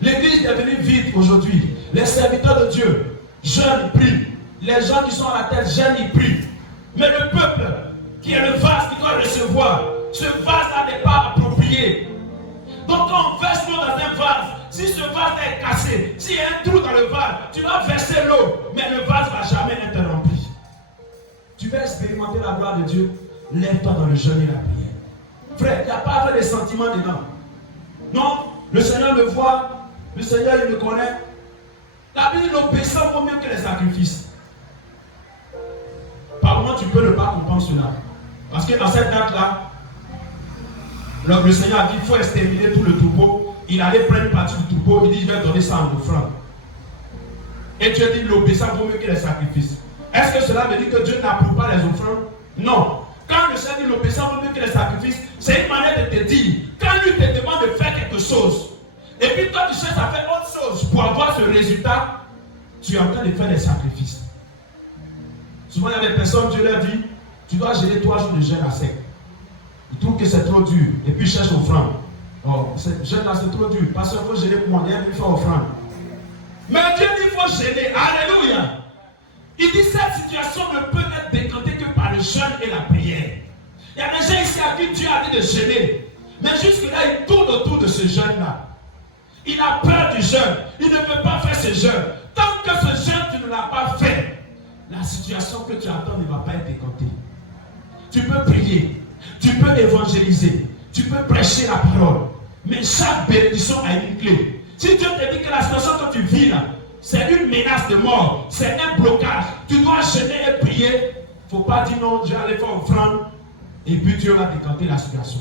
L'église est devenue vide aujourd'hui. Les serviteurs de Dieu jeûnent, prient. Les gens qui sont à la tête jeûnent, ils prient. Mais le peuple, qui est le vase qui doit recevoir, ce vase-là n'est pas approprié. Donc quand on verse l'eau dans un vase, si ce vase est cassé, s'il y a un trou dans le vase, tu vas verser l'eau, mais le vase ne va jamais être rempli. Tu veux expérimenter la gloire de Dieu, lève-toi dans le jeûne et la prière. Frère, il n'y a pas à faire des sentiments dedans. Non, le Seigneur me voit, le Seigneur il me connaît. La Bible dit l'obéissance vaut mieux que les sacrifices. Par moment, tu peux ne pas comprendre cela. Parce que dans cette date-là, le Seigneur a dit qu'il faut exterminer tout le troupeau. Il allait prendre une partie du troupeau. Il dit je vais donner ça en offrande. Et Dieu dit l'obéissance vaut mieux que les sacrifices. Est-ce que cela veut dire que Dieu n'approuve pas les offrandes? Non. Quand le Seigneur dit l'obéissance vaut mieux que les sacrifices, c'est une manière de te dire, quand lui te demande de faire quelque chose, et puis toi tu cherches à faire autre chose pour avoir ce résultat, tu es en train de faire des sacrifices. Souvent il y a des personnes, Dieu leur dit, tu dois gérer 3 jours de jeûne à sec. Ils trouvent que c'est trop dur. Et puis ils cherchent offrande. Oh, ce jeûne-là c'est trop dur. Parce qu'il faut gêner pour moi. Il y a une fois offrande. Mais Dieu dit qu'il faut gêner. Alléluia. Il dit cette situation ne peut être décantée que par le jeûne et la prière. Il y a des gens ici à qui Dieu a dit de gêner. Mais jusque-là, il tourne autour de ce jeûne-là. Il a peur du jeûne. Il ne peut pas faire ce jeûne. Tant que ce jeûne, tu ne l'as pas fait, la situation que tu attends ne va pas être décantée. Tu peux prier. Tu peux évangéliser, tu peux prêcher la parole, mais chaque bénédiction a une clé. Si Dieu te dit que la situation que tu vis là, c'est une menace de mort, c'est un blocage, tu dois jeûner et prier. Il ne faut pas dire non, je vais aller faire offrande et puis Dieu va décanter la situation.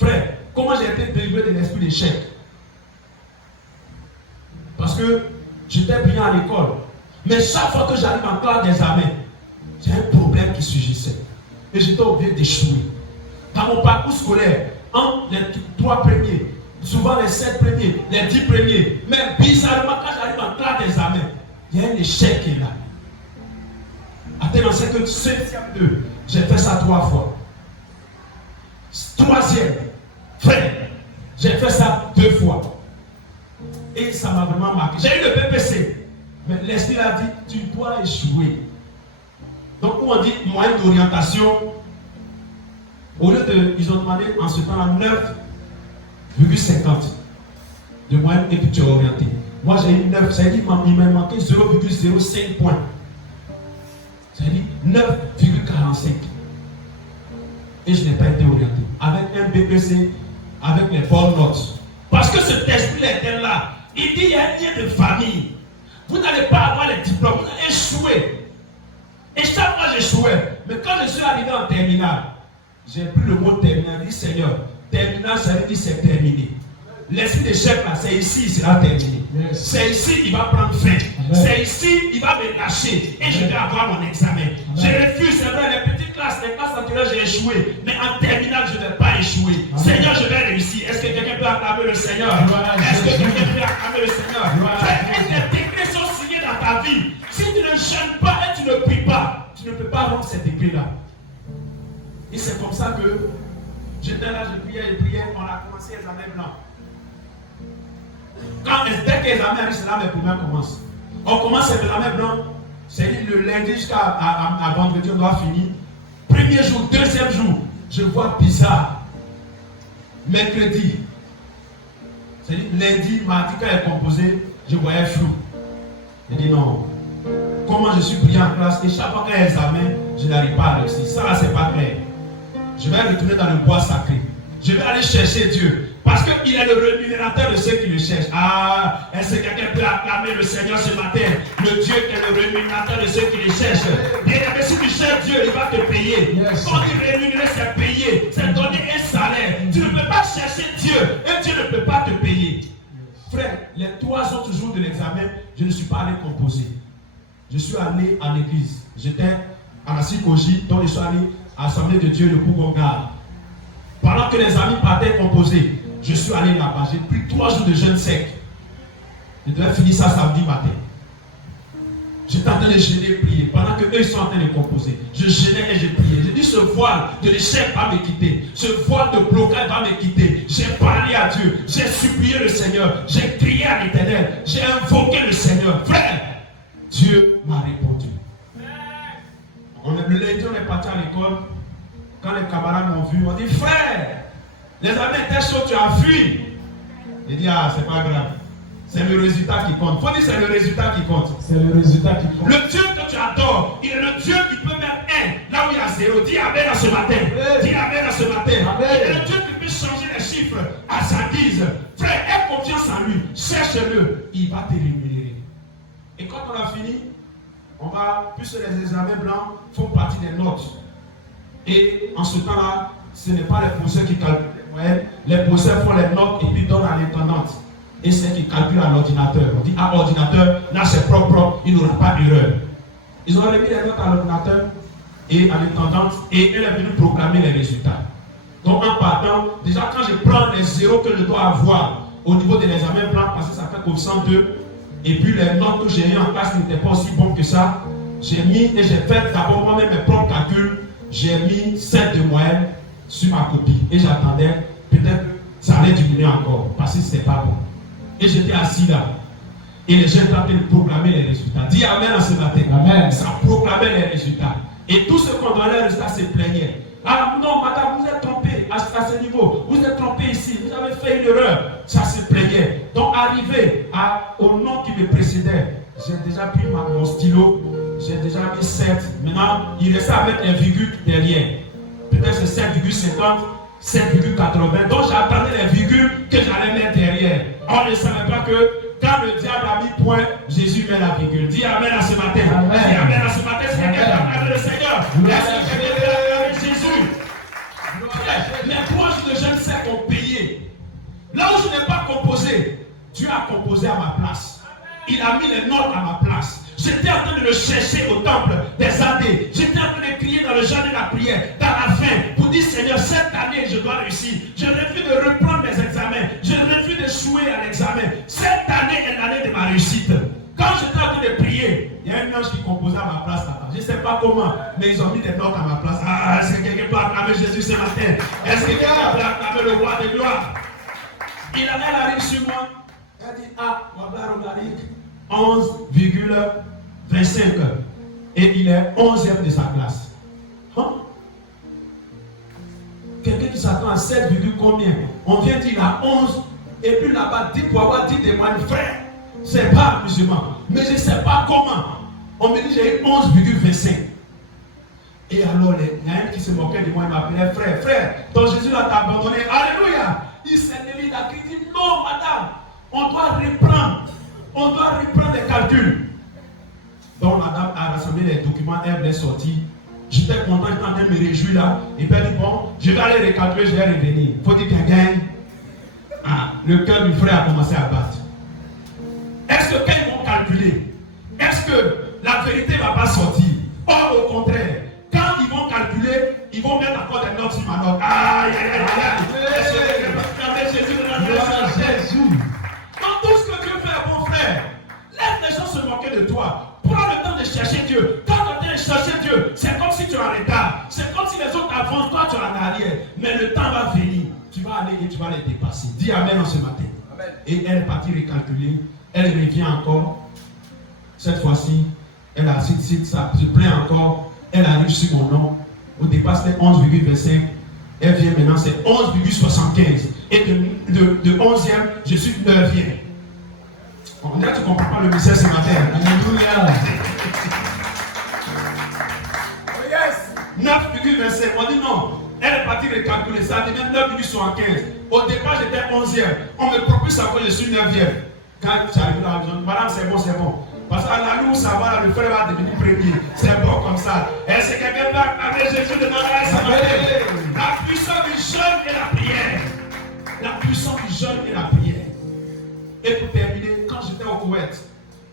Frère, comment j'ai été délivré de l'esprit d'échec? Parce que j'étais brillant à l'école, mais chaque fois que j'arrive en classe d'examen, j'ai un problème qui surgissait. Et j'étais obligé d'échouer. Dans mon parcours scolaire, entre les 3 premiers, souvent les 7 premiers, les 10 premiers, mais bizarrement, quand j'arrive en classe d'examen, il y a un échec qui est là. Attends, c'est que 5e 2, j'ai fait ça 3 fois. 3e, frère, j'ai fait ça 2 fois. Et ça m'a vraiment marqué. J'ai eu le BPC, mais l'esprit a dit, tu dois échouer. Donc, on dit moyenne d'orientation, au lieu de, ils ont demandé en ce temps-là 9,50 de moyenne et puis tu es orienté. Moi j'ai eu 9, ça veut dire qu'il m'a manqué 0,05 points. Ça veut dire 9,45. Et je n'ai pas été orienté. Avec un BPC, avec mes bonnes notes. Parce que cet esprit était là. Il dit il y a un lien de famille. Vous n'allez pas avoir les diplômes, vous allez échouer. Et chaque fois j'échouais. Mais quand je suis arrivé en terminale, j'ai pris le mot terminal. Je dis Seigneur, terminal, ça veut dire c'est terminé. L'esprit d'échec là, c'est ici, il sera terminé. Yes. C'est ici, il va prendre fin. Amen. C'est ici, il va me lâcher et je vais avoir mon examen. Je refuse, c'est vrai, les petites classes, les classes anterieurs, j'ai échoué. Mais en terminale, je ne vais pas échouer. Amen. Seigneur, je vais réussir. Est-ce que quelqu'un peut acclamer le Seigneur? Est-ce que quelqu'un peut acclamer le Seigneur? Frère, les décrets sont signés dans ta vie. Si tu ne jeûnes pas et tu ne pries pas, tu ne peux pas rendre ces décrets-là. Et c'est comme ça que j'étais là, je priais, on a commencé l'examen blanc. Dès que l'examen arrive, c'est là que mes problèmes commencent. On commence l'examen blanc, c'est le lundi jusqu'à vendredi, on doit finir. Premier jour, deuxième jour, je vois bizarre. Mercredi, c'est-à-dire lundi, mardi, quand elle est composée, je voyais flou. Je dis non. Comment je suis pris en classe et chaque fois qu'il y a un examen, je n'arrive pas à réussir. Ça là, c'est pas clair. Je vais retourner dans le bois sacré. Je vais aller chercher Dieu. Parce qu'il est le rémunérateur de ceux qui le cherchent. Ah, est-ce que quelqu'un peut acclamer le Seigneur ce matin? Le Dieu qui est le rémunérateur de ceux qui le cherchent. Bien aimé, si tu cherches Dieu, il va te payer. Yes. Quand il rémunère, c'est payer. C'est donner un salaire. Tu ne peux pas chercher Dieu et Dieu ne peut pas te payer. Frère, les 3 autres jours de l'examen, je ne suis pas allé composer. Je suis allé en église. J'étais à la Sikoji, donc je suis allé à l'Assemblée de Dieu de Pougonga. Pendant que les amis partaient composer, je suis allé là-bas. J'ai pris 3 jours de jeûne sec. Je devais finir ça samedi matin. J'étais en train de jeûner et prier. Pendant qu'eux ils sont en train de composer, je jeûnais et je priais. J'ai dit ce voile de l'échec va me quitter. Ce voile de blocage va me quitter. J'ai parlé à Dieu. J'ai supplié le Seigneur. J'ai crié à l'Éternel. J'ai invoqué le Seigneur. Frère, Dieu m'a répondu. Le lundi, on est parti à l'école. Quand les camarades m'ont vu, on dit frère, les amis étaient chauds, tu as fui. J'ai dit ah, c'est pas grave. C'est le résultat qui compte. Il faut dire c'est le résultat qui compte. C'est le résultat qui compte. Le Dieu que tu adores, il est le Dieu qui peut mettre 1 là où il y a 0. Dis Amen à ce matin. Dis Amen à ce matin. Amen. Il est le Dieu qui peut changer les chiffres à sa guise. Frère, aie confiance en lui. Cherche-le. Il va te rémunérer. Et quand on a fini, on va, puisque les examens blancs font partie des notes. Et en ce temps-là, ce n'est pas les professeurs qui calculent les moyennes. Les professeurs font les notes et puis donnent à l'intendante. Et c'est qui calcule à l'ordinateur. On dit à l'ordinateur, là c'est propre, il n'aura pas d'erreur. Ils ont remis les notes à l'ordinateur et à l'intendante et elle est venue proclamer les résultats. Donc en partant, déjà quand je prends les zéros que je dois avoir au niveau de l'examen blanc, parce que ça fait comme 102, et puis les notes que j'ai eues en classe n'étaient pas aussi bonnes que ça, j'ai mis et j'ai fait d'abord moi-même mes propres calculs. J'ai mis 7 de moyenne sur ma copie et j'attendais peut-être que ça allait diminuer encore parce que ce n'était pas bon. Et j'étais assis là et les gens étaient en train de proclamer les résultats. Dis Amen à ce matin. Amen. Ça proclamait les résultats. Et tous ceux qui ont donné les résultats se plaignaient. Ah non, madame, vous êtes trompé à ce niveau. Vous êtes trompé ici. Vous avez fait une erreur. Ça se plaignait. Donc, arrivé au nom qui me précédait, j'ai déjà pris mon stylo. J'ai déjà mis 7. Maintenant, il restait à mettre un virgule derrière. Peut-être c'est 7,50, 7,80. Donc, j'attendais les virgules que j'allais mettre derrière. On ne savait pas que quand le diable a mis point, Jésus met la virgule. Dis Amen à ce matin. Amen. Dis Amen à ce matin. C'est quelqu'un qui a acclamé le Seigneur. Est-ce que quelqu'un qui a acclamé Jésus? Les 3 jours de jeûne sec ont payé. Là où je n'ai pas composé, Dieu a composé à ma place. Il a mis les notes à ma place. J'étais en train de le chercher au temple des années. J'étais en train de crier dans le jardin de la prière, dans la faim, pour dire Seigneur, cette année je dois réussir. Je refuse de reprendre mes examens. Je refuse d'échouer à l'examen. Cette année est l'année de ma réussite. Quand j'étais en train de prier, il y a un ange qui composait à ma place là-bas. Je ne sais pas comment, mais ils ont mis des notes à ma place. Ah, est-ce que quelqu'un peut acclamer Jésus ce matin? Est-ce que quelqu'un peut acclamer le roi de gloire? Elle arrive sur moi. Elle dit, ah, Wabla 11,25 et il est 11e de sa classe. Hein? Quelqu'un qui s'attend à 7, combien? On vient dire à 11 et puis là-bas, dit pour avoir dit des moines, frère, c'est pas musulman, mais je ne sais pas comment. On me dit j'ai eu 11,25. Et alors, il y a un qui se moquait de moi, il m'appelait frère, ton Jésus t'a abandonné. Alléluia! Il s'est levé, il a crié, dit non, madame, on doit reprendre. On doit reprendre les calculs. Donc la dame a rassemblé les documents, elle est sortie. J'étais content, j'étais en train de me réjouir là. Et puis elle dit, bon, je vais aller recalculer, je vais revenir. Il faut dire qu'elle gagne. Ah, le cœur du frère a commencé à battre. Est-ce que quand ils vont calculer, est-ce que la vérité ne va pas sortir? Or, au contraire, quand ils vont calculer, ils vont mettre encore des notes sur ma note. Aïe, aïe, aïe, aïe. Jésus. Dans tout ce que Dieu fait, mon frère, laisse les gens se moquer de toi. Prends le temps de chercher Dieu. Quand tu es en train de chercher Dieu, c'est comme si tu es en retard. C'est comme si les autres avancent, toi tu es en arrière. Mais le temps va venir. Tu vas aller et tu vas les dépasser. Dis Amen en ce matin. Amen. Et elle est partie recalculer. Elle revient encore. Cette fois-ci, elle a ça se plaint encore. Elle arrive sur mon nom. Au départ, c'était 11,25. Elle vient maintenant, c'est 11,75. Et de 11e, je suis 9e. On dirait que tu ne comprends pas le message ce matin. Alléluia. 9,25. On dit non. Elle est partie recalculer ça. Elle dit même 9,75. Au départ, j'étais 11e. On me propose ça que je suis 9e. Quand j'arrive à la maison, madame, c'est bon, c'est bon. Parce qu'à la où ça va, le frère va devenir premier. C'est bon comme ça. Et c'est quelqu'un qui va avec Jésus de Nazareth. La puissance du jeûne et la prière. La puissance du jeûne et la prière. Et pour terminer, quand j'étais au Koweït,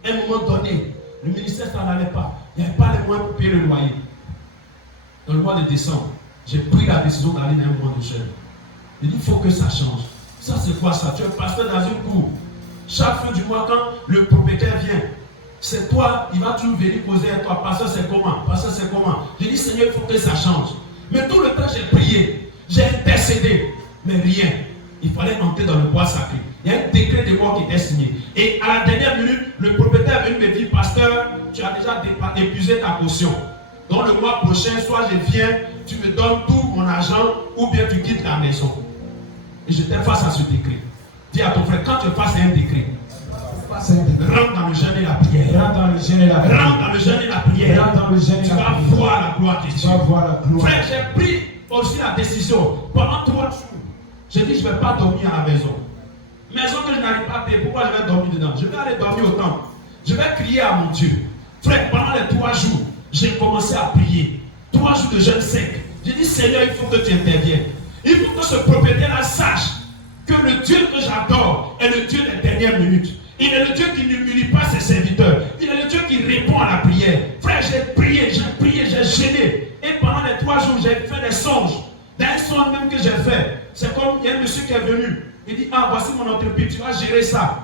à un moment donné, le ministère, ça n'allait pas. Il n'y avait pas les moyens pour payer le loyer. Dans le mois de décembre, j'ai pris la décision d'aller dans un mois de jeûne. Il dit, il faut que ça change. Ça, c'est quoi ça? Tu es pasteur dans une cour. Chaque fin du mois, quand le propriétaire vient, c'est toi, il va toujours venir poser à toi. Pasteur, c'est comment? Pasteur, c'est comment? J'ai dit, Seigneur, il faut que ça change. Mais tout le temps, j'ai prié. J'ai intercédé. Mais rien. Il fallait entrer dans le bois sacré. Il y a un décret de mort qui était signé. Et à la dernière minute, le propriétaire est venu me dire, pasteur, tu as déjà épuisé ta caution. Donc le mois prochain, soit je viens, tu me donnes tout mon argent, ou bien tu quittes la maison. Et j'étais face à ce décret. Dis à ton frère, quand tu es face à un décret, rentre dans le jeûne et la prière. Rentre dans le jeûne et la prière. Rentre dans le jeûne et la prière. Rentre dans le jeûne et tu la vas prière. voir la gloire de Tu Dieu. vas voir la gloire. Frère, j'ai pris aussi la décision. Pendant 3 jours, j'ai dit, je ne vais pas dormir à la maison. Maison que je n'arrive pas à payer, pourquoi je vais dormir dedans? Je vais aller dormir au temple. Je vais crier à mon Dieu. Frère, pendant les 3 jours, j'ai commencé à prier. 3 jours de jeûne sec. J'ai dit, Seigneur, il faut que tu interviennes. Il faut que ce propriétaire-là sache que le Dieu que j'adore est le Dieu des dernières minutes. Il est le Dieu qui n'humilie pas ses serviteurs. Il est le Dieu qui répond à la prière. Frère, j'ai prié, j'ai gêné. Et pendant les 3 jours, j'ai fait des songes. Dans un songe même que j'ai fait, c'est comme il y a un monsieur qui est venu. Il dit, ah, voici mon entreprise, tu vas gérer ça.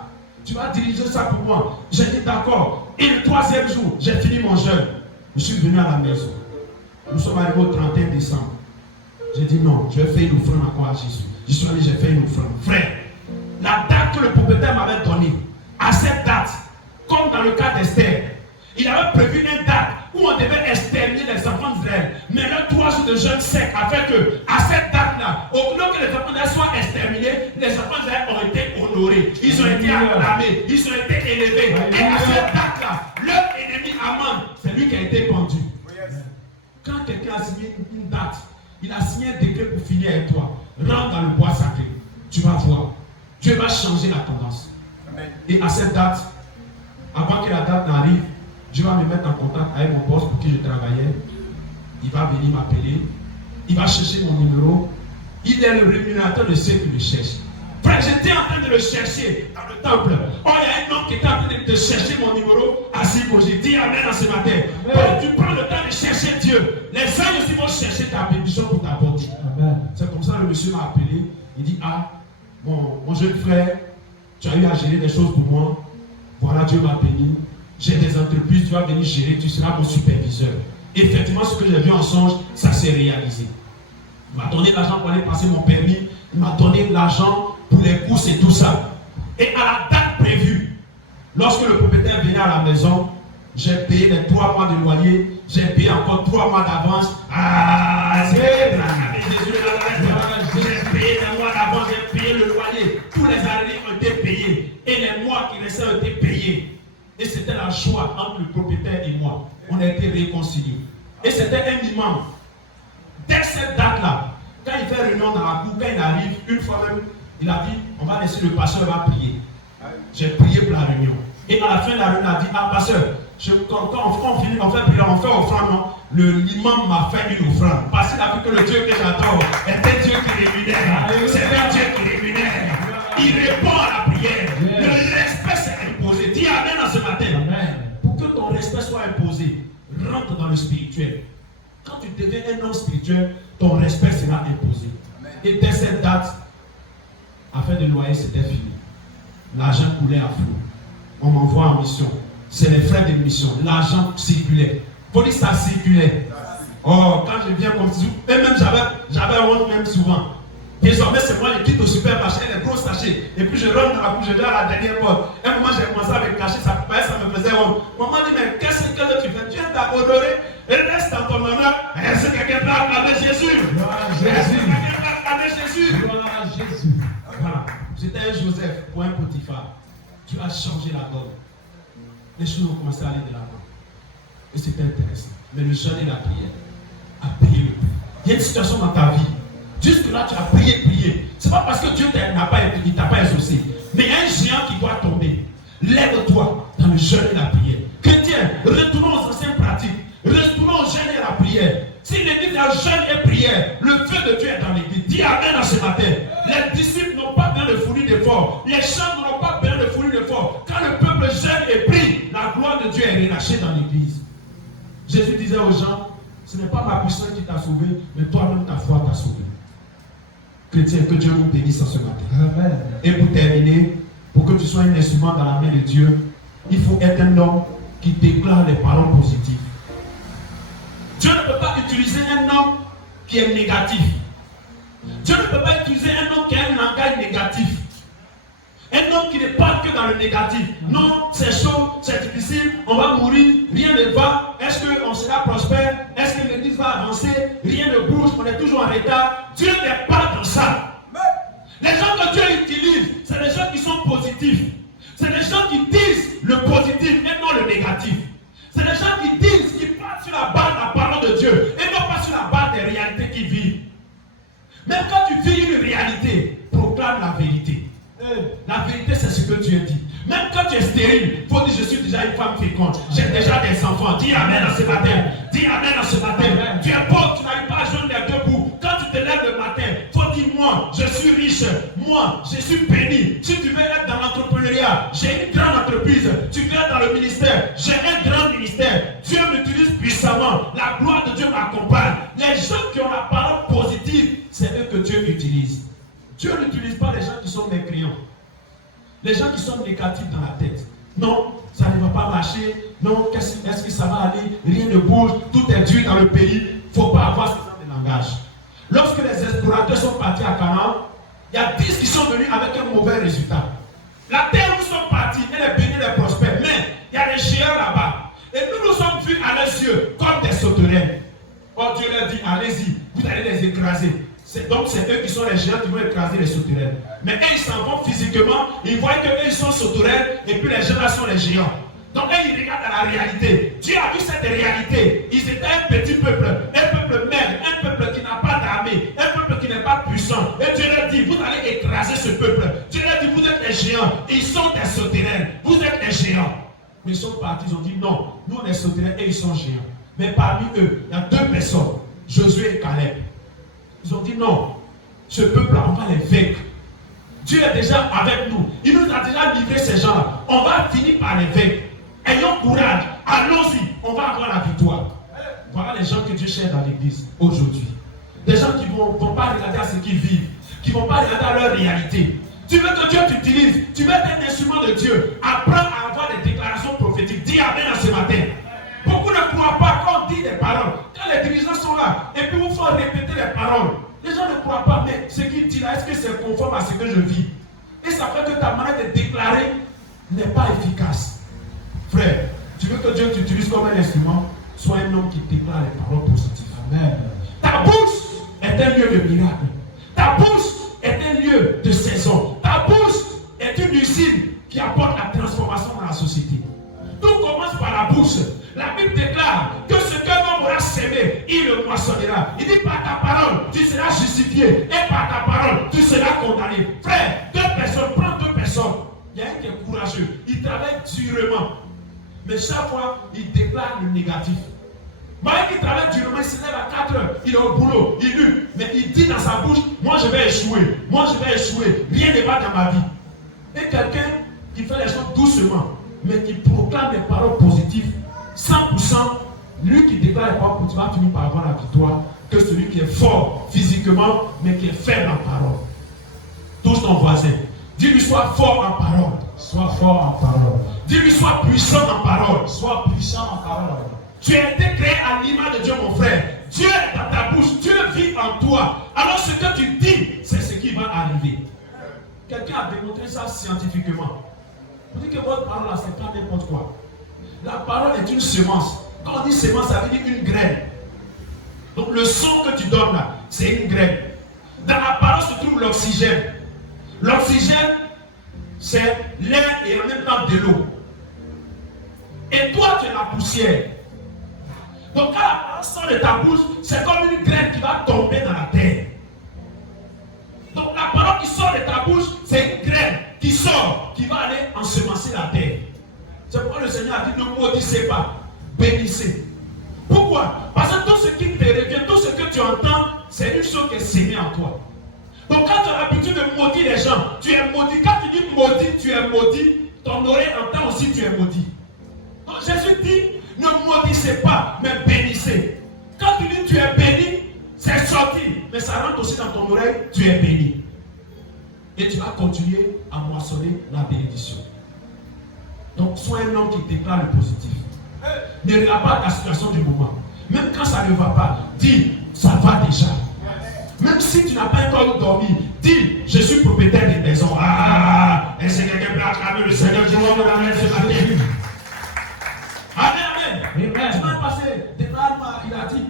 Tu vas diriger ça pour moi. J'ai dit, d'accord. Et le 3e jour, j'ai fini mon jeûne. Je suis venu à la maison. Nous sommes arrivés au 31 décembre. J'ai dit, non, je vais faire une offrande encore à Jésus. Je suis allé, j'ai fait une offrande. Frère, la date que le propriétaire m'avait donnée, à cette date, comme dans le cas d'Esther, il avait prévu une date où on devait exterminer les enfants d'Israël. Mais là, 3 jours de jeûne sec a fait que, à cette date-là, au lieu que les enfants d'Israël soient exterminés, les enfants d'Israël ont été honorés. Ils ont été acclamés, ils ont été élevés. Et à cette date-là, leur ennemi Aman, c'est lui qui a été pendu. Quand quelqu'un a signé une date, il a signé un décret pour finir avec toi. Rentre dans le bois sacré. Tu vas voir. Dieu va changer la tendance. Amen. Et à cette date, avant que la date n'arrive, Dieu va me mettre en contact avec mon boss pour qui je travaillais. Il va venir m'appeler. Il va chercher mon numéro. Il est le rémunérateur de ceux qui le cherchent. Frère, j'étais en train de le chercher dans le temple. Oh, il y a un homme qui était en train de chercher mon numéro assis pour j'ai dit Amen en ce matin. Quand tu prends le temps de chercher Dieu, les anges aussi vont chercher ta bénédiction pour t'apporter. C'est comme ça que le monsieur m'a appelé. Il dit, ah, mon jeune frère, tu as eu à gérer des choses pour moi. Voilà, Dieu m'a béni. J'ai des entreprises, tu vas venir gérer, tu seras mon superviseur. Effectivement, ce que j'ai vu en songe, ça s'est réalisé. Il m'a donné l'argent pour aller passer mon permis. Il m'a donné l'argent pour les courses et tout ça. Et à la date prévue, lorsque le propriétaire venait à la maison, j'ai payé les 3 mois de loyer, j'ai payé encore 3 mois d'avance. Ah, j'ai payé les mois d'avance, j'ai payé le loyer. Tous les années ont été payés. Et les mois qui restaient ont été payés. Et c'était la joie entre le propriétaire et moi. On a été réconciliés. Et c'était un imam. Dès cette date-là, quand il fait réunion dans la cour, quand il arrive, une fois même, il a dit, on va laisser le pasteur va prier. J'ai prié pour la réunion. Et à la fin de la réunion, il a dit, ah pasteur, Quand on finit, on fait prière, on fait offrande, l'imam m'a fait une offrande. Parce qu'il a vu que le Dieu que j'adore est un Dieu qui rémunère. C'est un Dieu qui rémunère. Il répond à la prière. Le respect s'est imposé. Dis Amen en ce matin. Pour que ton respect soit imposé, rentre dans le spirituel. Quand tu deviens un homme spirituel, ton respect sera imposé. Et dès cette date, afin de loyer, c'était fini. L'argent coulait à flot. On m'envoie en mission. C'est les frais de mission. L'argent circulait. Police, ça circulait. Oh, quand je viens comme ça, et même j'avais honte même souvent. Désormais, c'est moi qui quitte au supermarché, les gros sachets. Et puis je rentre dans la couche, je vais à la dernière porte. Et un moment, j'ai commencé à me cacher, ça me faisait honte. Maman dit, mais qu'est-ce que tu fais? Dieu t'a honoré, et reste dans ton honneur. Est-ce que quelqu'un peut acclamer Jésus? Jésus. Quelqu'un peut acclamer Jésus? Jésus. Voilà. J'étais un Joseph pour un Potiphar. Tu as changé la donne. Les choses ont commencé à aller de l'avant. Et c'était intéressant. Mais le jeûne et la prière a payé le prix. Il y a une situation dans ta vie. Jusque-là, tu as prié. Ce n'est pas parce que Dieu n'a pas exaucé. Mais il y a un géant qui doit tomber. Lève-toi dans le jeûne et la prière. Chrétiens, retournons aux anciennes pratiques. Retournons au jeûne et à la prière. Si l'église est en jeûne et prière, le feu de Dieu est dans l'église. Dis Amen ce matin. Les disciples n'ont pas besoin de fournir d'efforts. Les chants n'ont pas besoin de fournir d'efforts. Quand le peuple jeûne et prie, la gloire de Dieu est relâchée dans l'église. Jésus disait aux gens, ce n'est pas ma puissance qui t'a sauvé, mais toi-même ta foi t'a sauvé. Chrétien, que Dieu nous bénisse en ce matin. Amen. Et pour terminer, pour que tu sois un instrument dans la main de Dieu, il faut être un homme qui déclare les paroles positives. Dieu ne peut pas utiliser un homme qui est négatif. Dieu ne peut pas utiliser un homme qui a un langage négatif. Un homme qui ne parle que dans le négatif. Non, c'est chaud, c'est difficile, on va mourir, rien ne va. Est-ce qu'on sera prospère? Est-ce que l'église va avancer? Rien ne bouge, on est toujours en retard. Dieu n'est pas dans ça. Les gens que Dieu utilise, c'est les gens qui sont positifs. C'est les gens qui disent le positif et non le négatif. C'est les gens qui disent, qui partent sur la base de la parole de Dieu et non pas sur la base des réalités qu'ils vivent. Même quand tu vis une réalité, proclame la vérité. La vérité, c'est ce que Dieu dit. Même quand tu es stérile, il faut dire, je suis déjà une femme féconde. J'ai déjà des enfants. Dis Amen en ce matin. Dis Amen en ce matin. Tu es pauvre, tu n'arrives pas à joindre les deux bouts. Quand tu te lèves le matin, il faut dire, moi, je suis riche. Moi, je suis béni. Si tu veux être dans l'entrepreneuriat, j'ai une grande entreprise. Tu veux être dans le ministère, j'ai un grand ministère. Dieu m'utilise puissamment. La gloire de Dieu m'accompagne. Les gens qui ont la parole positive, c'est eux que Dieu utilise. Dieu n'utilise pas les gens qui sont mécréants. Les gens qui sont négatifs dans la tête. Non, ça ne va pas marcher. Non, est-ce que ça va aller? Rien ne bouge. Tout est dur dans le pays. Il ne faut pas avoir ce genre de langage. Lorsque les explorateurs sont partis à Canaan, il y a 10 qui sont venus avec un mauvais résultat. La terre où ils sont partis, elle est bénie, elle est prospère. Mais il y a des géants là-bas. Et nous nous sommes vus à leurs yeux comme des sauterelles. Oh, Dieu leur dit, allez-y, vous allez les écraser. Donc c'est eux qui sont les géants qui vont écraser les sauterelles. Mais eux ils s'en vont physiquement, ils voient qu'eux ils sont sauterelles et puis les gens là sont les géants. Donc eux ils regardent à la réalité. Dieu a vu cette réalité. Ils étaient un petit peuple maigre, un peuple qui n'a pas d'armée, un peuple qui n'est pas puissant. Et Dieu leur dit, vous allez écraser ce peuple. Dieu leur dit, vous êtes les géants. Ils sont des sauterelles. Vous êtes les géants. Mais ils sont partis, ils ont dit non, nous on est sauterelles et ils sont géants. Mais parmi eux, il y a 2 personnes, Josué et Caleb. Ils ont dit non, ce peuple-là, on va les vaincre. Dieu est déjà avec nous. Il nous a déjà livré ces gens-là. On va finir par les vaincre. Ayons courage. Allons-y. On va avoir la victoire. Voilà les gens que Dieu cherche dans l'église aujourd'hui. Des gens qui ne vont pas regarder à ce qu'ils vivent. Qui ne vont pas regarder à leur réalité. Tu veux que Dieu t'utilise. Tu veux être un instrument de Dieu. Apprends à avoir des déclarations prophétiques. Dis Amen ce matin. Beaucoup ne croient pas quand on dit des paroles. Quand les dirigeants sont là, et puis vous font répéter les paroles. Les gens ne croient pas, mais ce qu'il dit là, est-ce que c'est conforme à ce que je vis? Et ça fait que ta manière de déclarer n'est pas efficace. Frère, tu veux que Dieu t'utilise comme un instrument? Sois un homme qui déclare les paroles positives. Amen. Ta bouche est un lieu de miracle. Ta bouche est un lieu de saison. Ta bouche est une usine qui apporte la transformation dans la société. Tout commence par la bouche. La Bible déclare que ce qu'un homme aura sémé, il le moissonnera. Il dit par ta parole, tu seras justifié. Et par ta parole, tu seras condamné. Frère, 2 personnes, prends 2 personnes. Il y a un qui est courageux. Il travaille durement. Mais chaque fois, il déclare le négatif. Malgré qu'il travaille durement, il se lève à 4 heures, il est au boulot, il lutte, mais il dit dans sa bouche, moi je vais échouer, rien ne va dans ma vie. Et quelqu'un qui fait les choses doucement, mais qui proclame des paroles positives, 100%, lui qui déclare les paroles positives va finir par avoir la victoire que celui qui est fort physiquement, mais qui est faible en parole. Touche ton voisin. Dis-lui, sois fort en parole. Sois fort en parole. Dis-lui, sois puissant en parole. Sois puissant en parole. Tu as été créé à l'image de Dieu, mon frère. Dieu est dans ta bouche. Dieu vit en toi. Alors ce que tu dis, c'est ce qui va arriver. Quelqu'un a démontré ça scientifiquement. Vous dites que votre parole, là, c'est pas n'importe quoi. La parole est une semence. Quand on dit semence, ça veut dire une graine. Donc le son que tu donnes là, c'est une graine. Dans la parole se trouve l'oxygène. L'oxygène, c'est l'air et en même temps de l'eau. Et toi, tu es la poussière. Donc quand la parole sort de ta bouche, c'est comme une graine qui va tomber dans la terre. Donc la parole qui sort de ta bouche, c'est une graine qui sort, qui va aller ensemencer la terre. C'est pourquoi le Seigneur a dit, ne maudissez pas, bénissez. Pourquoi? Parce que tout ce qui te revient, tout ce que tu entends, c'est une chose qui est sémée en toi. Donc quand tu as l'habitude de maudire les gens, tu es maudit. Quand tu dis maudit, tu es maudit. Ton oreille entend aussi, tu es maudit. Donc Jésus dit, ne maudissez pas, mais bénissez. Quand tu dis tu es béni, c'est sorti. Mais ça rentre aussi dans ton oreille, tu es béni. Et tu vas continuer à moissonner la bénédiction. Donc sois un homme qui déclare le positif. Ne regarde pas ta situation du moment. Même quand ça ne va pas, dis, ça va déjà. Même si tu n'as pas encore dormi, dis, je suis propriétaire des maisons. Ah, et c'est quelqu'un qui peut acclamer le Seigneur du monde dans la main ce matin. Amen, amen. Tu m'as passé, il a dit,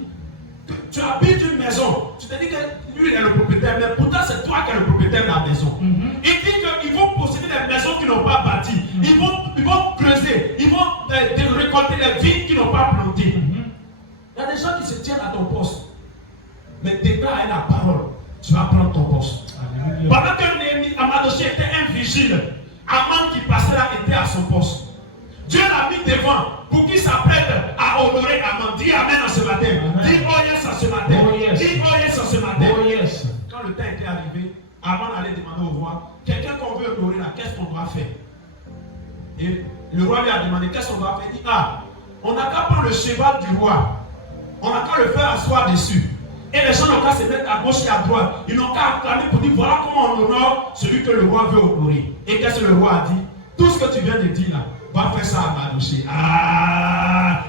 que tu habites une maison. Tu te dis que lui, il est le propriétaire, mais pourtant c'est toi qui es le propriétaire de la maison. Il dit qu'ils vont posséder des maisons qu'ils n'ont pas bâties. Ils vont creuser, ils vont récolter les vignes qu'ils n'ont pas plantées. Il y a des gens qui se tiennent à ton poste. Mais déclare la parole, tu vas prendre ton poste. Alléluia. Pendant que Néhémie, Amadoché était un vigile, Aman qui passait là était à son poste. Dieu l'a mis devant pour qu'il s'apprête à honorer Aman. Dis Amen en ce matin. Amen. Dis oh yes en ce matin. Oh yes. Dis oh yes en ce matin. Oh yes. Quand le temps était arrivé, Aman allait demander au roi, quelqu'un qu'on veut honorer là, qu'est-ce qu'on doit faire? Et le roi lui a demandé qu'est-ce qu'on doit faire. Il dit on n'a qu'à prendre le cheval du roi. On n'a qu'à le faire asseoir dessus. Et les gens n'ont qu'à se mettre à gauche et à droite. Ils n'ont qu'à acclamer pour dire voilà comment on honore celui que le roi veut honorer. Et qu'est-ce que le roi a dit? Tout ce que tu viens de dire là, va faire ça à Madoché.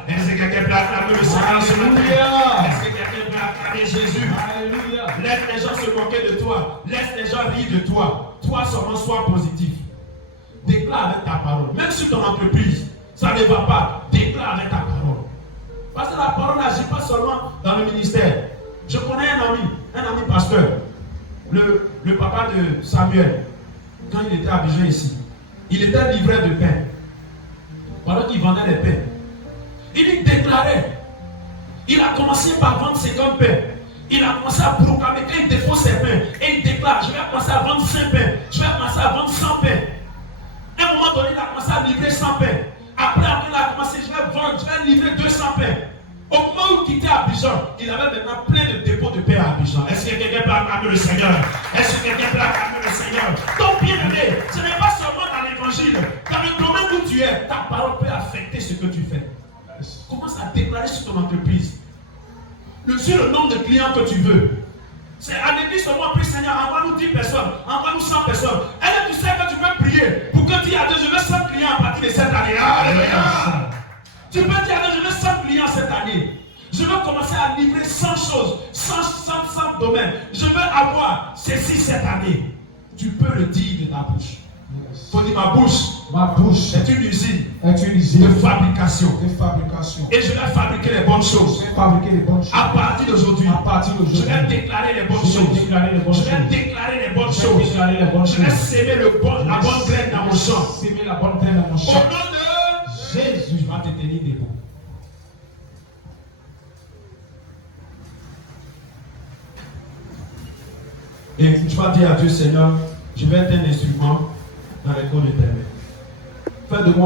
Est-ce que quelqu'un peut acclamer le Seigneur ce matin? Est-ce que quelqu'un peut acclamer Jésus? Alléluia. Laisse les gens se moquer de toi. Laisse les gens rire de toi. Toi seulement sois positif. Déclare avec ta parole. Même sur ton entreprise, ça ne va pas. Déclare avec ta parole. Parce que la parole n'agit pas seulement dans le ministère. Je connais un ami pasteur, le papa de Samuel, quand il était à Abidjan ici. Il était livreur de pain. Pendant qu'il vendait les pains, il déclarait. Il a commencé par vendre 50 pains. Il a commencé à proclamer quand il défausse ses pains. Et il déclare, je vais commencer à vendre 5 pains. Je vais commencer à vendre 100 pains. À un moment donné, il a commencé à livrer 100 pains. Après, il a commencé, je vais livrer 200 pains. Au moment où il quittait Abidjan, il avait maintenant plein de dépôts de paix à Abidjan. Est-ce que quelqu'un peut acclamer le Seigneur? Est-ce que quelqu'un peut acclamer le Seigneur? Donc, bien aimé, ce n'est pas seulement dans l'évangile. Dans le domaine où tu es, ta parole peut affecter ce que tu fais. Commence à déclarer sur ton entreprise. Sur le nombre de clients que tu veux. C'est à l'église seulement, puis Seigneur, envoie-nous 10 personnes, envoie-nous 100 personnes. Et tu sais que tu peux prier pour que tu aies je veux 100 clients à partir de cette année. Alléluia. Tu peux dire, je veux 100 clients cette année. Je veux commencer à livrer 100 choses, 100 domaines. Je veux avoir ceci cette année. Tu peux le dire de ta bouche. Il faut dire ma bouche est une usine de fabrication. Et je vais fabriquer les bonnes choses. À partir d'aujourd'hui, je vais déclarer les bonnes choses. Je vais déclarer les bonnes choses. Je vais s'aimer la bonne graine dans mon champ. Au nom de Jésus va te tenir debout. Et tu vas dire à Dieu, Seigneur, je vais être un instrument dans les cours de tes mains. Fais de moi